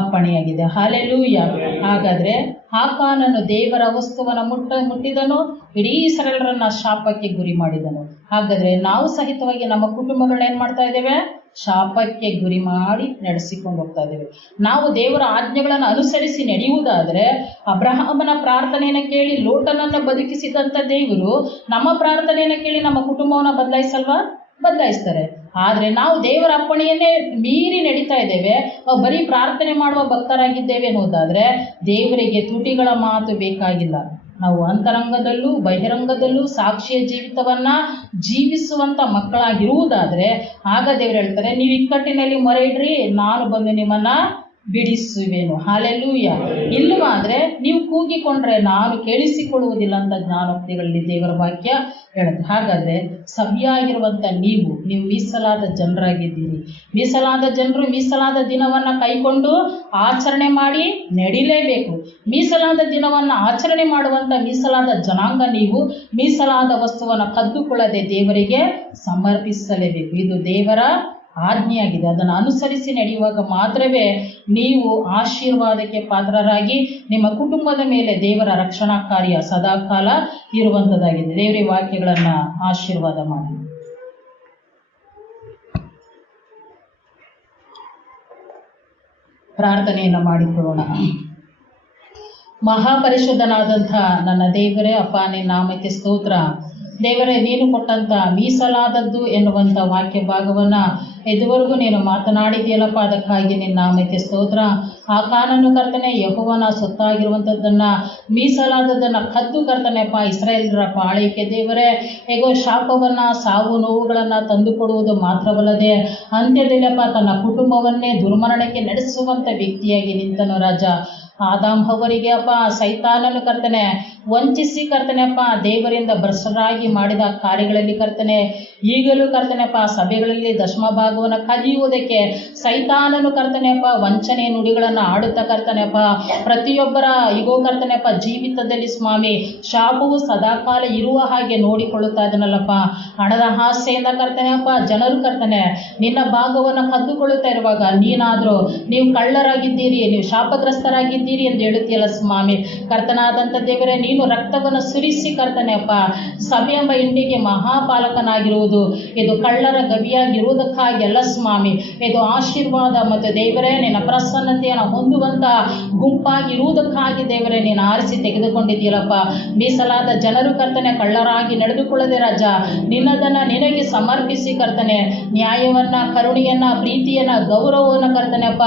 ಅಪ್ಪಣೆಯಾಗಿದೆ. ಹಾಲೆಲೂಯ. ಹಾಗಾದರೆ ಆಕಾನನು ದೇವರ ವಸ್ತುವನ್ನು ಮುಟ್ಟಿದನು, ಇಡೀ ಇಸ್ರಾಯೇಲರನ್ನ ಶಾಪಕ್ಕೆ ಗುರಿ ಮಾಡಿದನು. ಹಾಗಾದರೆ ನಾವು ಸಹಿತವಾಗಿ ನಮ್ಮ ಕುಟುಂಬಗಳನ್ನ ಏನು ಮಾಡ್ತಾ ಇದ್ದೇವೆ? ಶಾಪಕ್ಕೆ ಗುರಿ ಮಾಡಿ ನಡೆಸಿಕೊಂಡು ಹೋಗ್ತಾ ಇದ್ದೇವೆ. ನಾವು ದೇವರ ಆಜ್ಞೆಗಳನ್ನು ಅನುಸರಿಸಿ ನಡೆಯುವುದಾದರೆ, ಅಬ್ರಹಾಮನ ಪ್ರಾರ್ಥನೆಯನ್ನು ಕೇಳಿ ಲೋಟನನ್ನು ಬದುಕಿಸಿದಂಥ ದೇವರು ನಮ್ಮ ಪ್ರಾರ್ಥನೆಯನ್ನು ಕೇಳಿ ನಮ್ಮ ಕುಟುಂಬವನ್ನು ಬದಲಾಯಿಸಲ್ವಾ? ಬದಲಾಯಿಸ್ತಾರೆ. ಆದರೆ ನಾವು ದೇವರ ಅಪ್ಪಣೆಯನ್ನೇ ಮೀರಿ ನಡೀತಾ ಇದ್ದೇವೆ, ಬರೀ ಪ್ರಾರ್ಥನೆ ಮಾಡುವ ಭಕ್ತರಾಗಿದ್ದೇವೆ ಅನ್ನೋದಾದರೆ ದೇವರಿಗೆ ತುಟಿಗಳ ಮಾತು ಬೇಕಾಗಿಲ್ಲ. ನಾವು ಅಂತರಂಗದಲ್ಲೂ ಬಹಿರಂಗದಲ್ಲೂ ಸಾಕ್ಷಿಯ ಜೀವಿತವನ್ನು ಜೀವಿಸುವಂಥ ಮಕ್ಕಳಾಗಿರುವುದಾದರೆ ಆಗ ದೇವರು ಹೇಳ್ತಾರೆ, ನೀವು ಇಕ್ಕಟ್ಟಿನಲ್ಲಿ ಮೊರೆ ಇಡ್ರಿ, ನಾನು ಬಂದು ನಿಮ್ಮನ್ನು ಬಿಡಿಸುವೆನು. ಹಾಲೆಲೂಯ. ಇಲ್ಲವಾದರೆ ನೀವು ಕೂಗಿಕೊಂಡ್ರೆ ನಾನು ಕೇಳಿಸಿಕೊಳ್ಳುವುದಿಲ್ಲ ಅಂತ ಜ್ಞಾನೋಕ್ತಿಗಳಲ್ಲಿ ದೇವರ ವಾಕ್ಯ ಹೇಳುತ್ತೆ. ಹಾಗಾದರೆ ಸಭೆಯಾಗಿರುವಂಥ ನೀವು ಮೀಸಲಾದ ಜನರಾಗಿದ್ದೀರಿ. ಮೀಸಲಾದ ಜನರು ಮೀಸಲಾದ ದಿನವನ್ನು ಕೈಕೊಂಡು ಆಚರಣೆ ಮಾಡಿ ನಡಿಲೇಬೇಕು. ಮೀಸಲಾದ ದಿನವನ್ನು ಆಚರಣೆ ಮಾಡುವಂಥ ಮೀಸಲಾದ ಜನಾಂಗ ನೀವು. ಮೀಸಲಾದ ವಸ್ತುವನ್ನು ಕದ್ದುಕೊಳ್ಳದೆ ದೇವರಿಗೆ ಸಮರ್ಪಿಸಲೇಬೇಕು. ಇದು ದೇವರ ಆಜ್ಞೆಯಾಗಿದೆ. ಅದನ್ನು ಅನುಸರಿಸಿ ನಡೆಯುವಾಗ ಮಾತ್ರವೇ ನೀವು ಆಶೀರ್ವಾದಕ್ಕೆ ಪಾತ್ರರಾಗಿ ನಿಮ್ಮ ಕುಟುಂಬದ ಮೇಲೆ ದೇವರ ರಕ್ಷಣಾ ಕಾರ್ಯ ಸದಾಕಾಲ ಇರುವಂಥದ್ದಾಗಿದೆ. ದೇವರ ವಾಕ್ಯಗಳನ್ನು ಆಶೀರ್ವಾದ ಮಾಡಿ. ಪ್ರಾರ್ಥನೆಯನ್ನು ಮಾಡಿಕೊಳ್ಳೋಣ. ಮಹಾಪರಿಶುದ್ಧನಾದಂಥ ನನ್ನ ದೇವರೇ, ಅಪ್ಪ ನಿನ್ನ ನಾಮಕ್ಕೆ ಸ್ತೋತ್ರ. ದೇವರೇ, ನೀನು ಕೊಟ್ಟಂಥ ಮೀಸಲಾದದ್ದು ಎನ್ನುವಂಥ ವಾಕ್ಯ ಭಾಗವನ್ನು ಇದುವರೆಗೂ ನೀನು ಮಾತನಾಡಿದೆಯಲ್ಲಪ್ಪ, ಅದಕ್ಕಾಗಿ ನಿನ್ನ ನಾಮಕ್ಕೆ ಸ್ತೋತ್ರ. ಆ ಕಾನೂನು ಕರ್ತನೆ ಯೆಹೋವನ ಸೊತ್ತಾಗಿರುವಂಥದ್ದನ್ನು, ಮೀಸಲಾದದ್ದನ್ನು ಕದ್ದು ಕರ್ತನೆಪ್ಪ ಇಸ್ರಾಯೇಲರ ಪಾಳಯಕ್ಕೆ ದೇವರೇ ಹೇಗೋ ಶಾಪವನ್ನು, ಸಾವು ನೋವುಗಳನ್ನು ತಂದುಕೊಡುವುದು ಮಾತ್ರವಲ್ಲದೆ ಅಂತ್ಯದಲ್ಲಪ್ಪ ತನ್ನ ಕುಟುಂಬವನ್ನೇ ದುರ್ಮರಣಕ್ಕೆ ನಡೆಸುವಂಥ ವ್ಯಕ್ತಿಯಾಗಿ ನಿಂತನು ರಾಜ. ಆದಾಮ್ ಅವರಿಗೆ ಅಪ್ಪ ಸೈತಾನನು ಕರ್ತನೆ ವಂಚಿಸಿ ಕರ್ತನೆಪ್ಪ ದೇವರಿಂದ ಭ್ರಷ್ಟರಾಗಿ ಮಾಡಿದ ಕಾರ್ಯಗಳಲ್ಲಿ ಕರ್ತನೆ ಈಗಲೂ ಕರ್ತನೆಪ್ಪ ಸಭೆಗಳಲ್ಲಿ ದಶಮ ಭಾಗವನ್ನು ಕದಿಯುವುದಕ್ಕೆ ಸೈತಾನನು ಕರ್ತನೆಪ್ಪ ವಂಚನೆ ನುಡಿಗಳನ್ನು ಆಡುತ್ತಾ ಕರ್ತನೆಪ್ಪ ಪ್ರತಿಯೊಬ್ಬರ ಈಗೋ ಕರ್ತನೆಪ್ಪ ಜೀವಿತದಲ್ಲಿ ಸ್ವಾಮಿ ಶಾಪವು ಸದಾಕಾಲ ಇರುವ ಹಾಗೆ ನೋಡಿಕೊಳ್ಳುತ್ತಾ ಇದನ್ನಲ್ಲಪ್ಪ. ಹಣದ ಆಸೆಯಿಂದ ಕರ್ತನೆಪ್ಪ ಜನರು ಕರ್ತನೆ ನಿನ್ನ ಭಾಗವನ್ನು ಕದ್ದುಕೊಳ್ಳುತ್ತಾ ಇರುವಾಗ ನೀನಾದರೂ ನೀವು ಕಳ್ಳರಾಗಿದ್ದೀರಿ, ನೀವು ಶಾಪಗ್ರಸ್ತರಾಗಿದ್ದೀರಿ ಎಂದು ಹೇಳುತ್ತೀಯಲ್ಲ ಸ್ವಾಮಿ. ಕರ್ತನಾದಂಥ ದೇವರೇ, ನೀನು ರಕ್ತವನ್ನು ಸುರಿಸಿ ಕರ್ತನೆಪ್ಪ ಸಭೆ ಎಂಬ ಹಿಂಡಿಗೆ ಮಹಾಪಾಲಕನಾಗಿರುವುದು ಇದು ಕಳ್ಳರ ಗವಿಯಾಗಿರುವುದಕ್ಕಾಗಿ ಅಲ್ಲ ಸ್ವಾಮಿ, ಇದು ಆಶೀರ್ವಾದ ಮತ್ತು ದೇವರೇ ನಿನ್ನ ಪ್ರಸನ್ನತೆಯನ್ನು ಹೊಂದುವಂಥ ಗುಂಪಾಗಿರುವುದಕ್ಕಾಗಿ ದೇವರೇ ನೀನು ಆರಿಸಿ ತೆಗೆದುಕೊಂಡಿದ್ದೀಯಲ್ಲಪ್ಪ. ಮೀಸಲಾದ ಜನರು ಕರ್ತನೆ ಕಳ್ಳರಾಗಿ ನಡೆದುಕೊಳ್ಳದೆ ರಾಜ ನಿನ್ನದನ್ನು ನಿನಗೆ ಸಮರ್ಪಿಸಿ ಕರ್ತನೆ ನ್ಯಾಯವನ್ನು, ಕರುಣೆಯನ್ನು, ಪ್ರೀತಿಯನ್ನು, ಗೌರವವನ್ನು ಕರ್ತನೆಪ್ಪ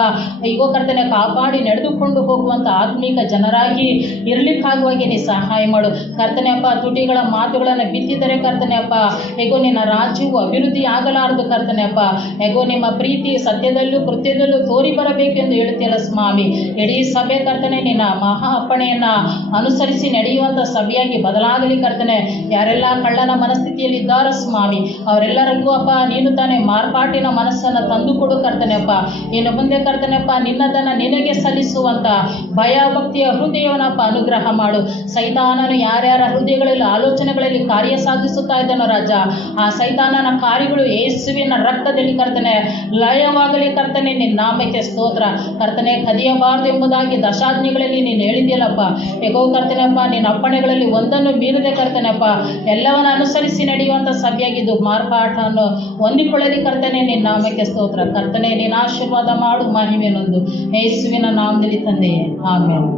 ಈಗೋ ಕರ್ತನೆ ಕಾಪಾಡಿ ನಡೆದುಕೊಂಡು ಹೋಗುವಂಥ ಆತ್ಮೀಕ ಜನರಾಗಿ ಇರಲಿಕ್ಕಾಗುವಾಗಿ ನೀ ಸಹಾಯ ಮಾಡು ಕರ್ತನೆಪ್ಪ. ತುಟಿಗಳ ಮಾತುಗಳನ್ನು ಬಿತ್ತಿದರೆ ಕರ್ತನೆಪ್ಪ ಹೇಗೋ ನಿನ್ನ ರಾಜ್ಯವು ಅಭಿವೃದ್ಧಿ ಆಗಲಾರದು ಕರ್ತನೆಪ್ಪ. ಹೇಗೋ ನಿಮ್ಮ ಪ್ರೀತಿ ಸತ್ಯದಲ್ಲೂ ಕೃತ್ಯದಲ್ಲೂ ತೋರಿ ಬರಬೇಕೆಂದು ಹೇಳುತ್ತಿಲ್ಲ ಸ್ವಾಮಿ. ಇಡೀ ಸಭೆ ಕರ್ತನೆ ನಿನ್ನ ಮಹಾ ಅಪ್ಪಣೆಯನ್ನು ಅನುಸರಿಸಿ ನಡೆಯುವಂಥ ಸಭೆಯಾಗಿ ಬದಲಾಗಲಿ ಕರ್ತನೆ. ಯಾರೆಲ್ಲ ಕಳ್ಳನ ಮನಸ್ಥಿತಿಯಲ್ಲಿ ಇದ್ದಾರೋ ಸ್ವಾಮಿ ಅವರೆಲ್ಲರಿಗೂ ಅಪ್ಪ ನೀನು ತಾನೇ ಮಾರ್ಪಾಟಿನ ಮನಸ್ಸನ್ನು ತಂದುಕೊಡು ಕರ್ತನೆಪ್ಪ. ಇನ್ನು ಮುಂದೆ ಕರ್ತನೆಪ್ಪ ನಿನ್ನದನ್ನು ನಿನಗೆ ಸಲ್ಲಿಸುವಂಥ ಭಯ ಭಕ್ತಿಯ ಹೃದಯವನ್ನಪ್ಪ ಅನುಗ್ರಹ ಮಾಡು. ಸೈತಾನನು ಯಾರ್ಯಾರ ಹೃದಯಗಳಲ್ಲಿ ಆಲೋಚನೆಗಳಲ್ಲಿ ಕಾರ್ಯ ಸಾಧಿಸುತ್ತಾ ಇದ್ದಾನೋ ರಾಜ ಆ ಸೈತಾನನ ಕಾರ್ಯಗಳು ಯೇಸುವಿನ ರಕ್ತದಲ್ಲಿ ಕರ್ತನೆ ಲಯವಾಗಲಿ ಕರ್ತನೆ. ನಿನ್ನ ನಾಮಕ್ಕೆ ಸ್ತೋತ್ರ ಕರ್ತನೆ. ಕದಿಯಬಾರದು ಎಂಬುದಾಗಿ ದಶಾಜ್ಞೆಗಳಲ್ಲಿ ನೀನು ಹೇಳಿದ್ಯಲ್ಲಪ್ಪ. ಹೇಗೋ ಕರ್ತನೆಪ್ಪ ನಿನ್ನ ಅಪ್ಪಣೆಗಳಲ್ಲಿ ಒಂದನ್ನು ಮೀರದೆ ಕರ್ತನೆಪ್ಪ ಎಲ್ಲವನ್ನು ಅನುಸರಿಸಿ ನಡೆಯುವಂಥ ಸಭೆಯಾಗಿದ್ದು ಮಾರ್ಪಾಟವನ್ನು ಹೊಂದಿಕೊಳ್ಳಲಿ ಕರ್ತನೆ. ನಿನ್ನ ನಾಮಕ್ಕೆ ಸ್ತೋತ್ರ ಕರ್ತನೆ. ನೀನು ಆಶೀರ್ವಾದ ಮಾಡು ಮಹಿಮೆಯನ್ನೊಂದು ಯೇಸುವಿನ ನಾಮದಲ್ಲಿ ತಂದೆಯೇ, ಆಮೆನ್.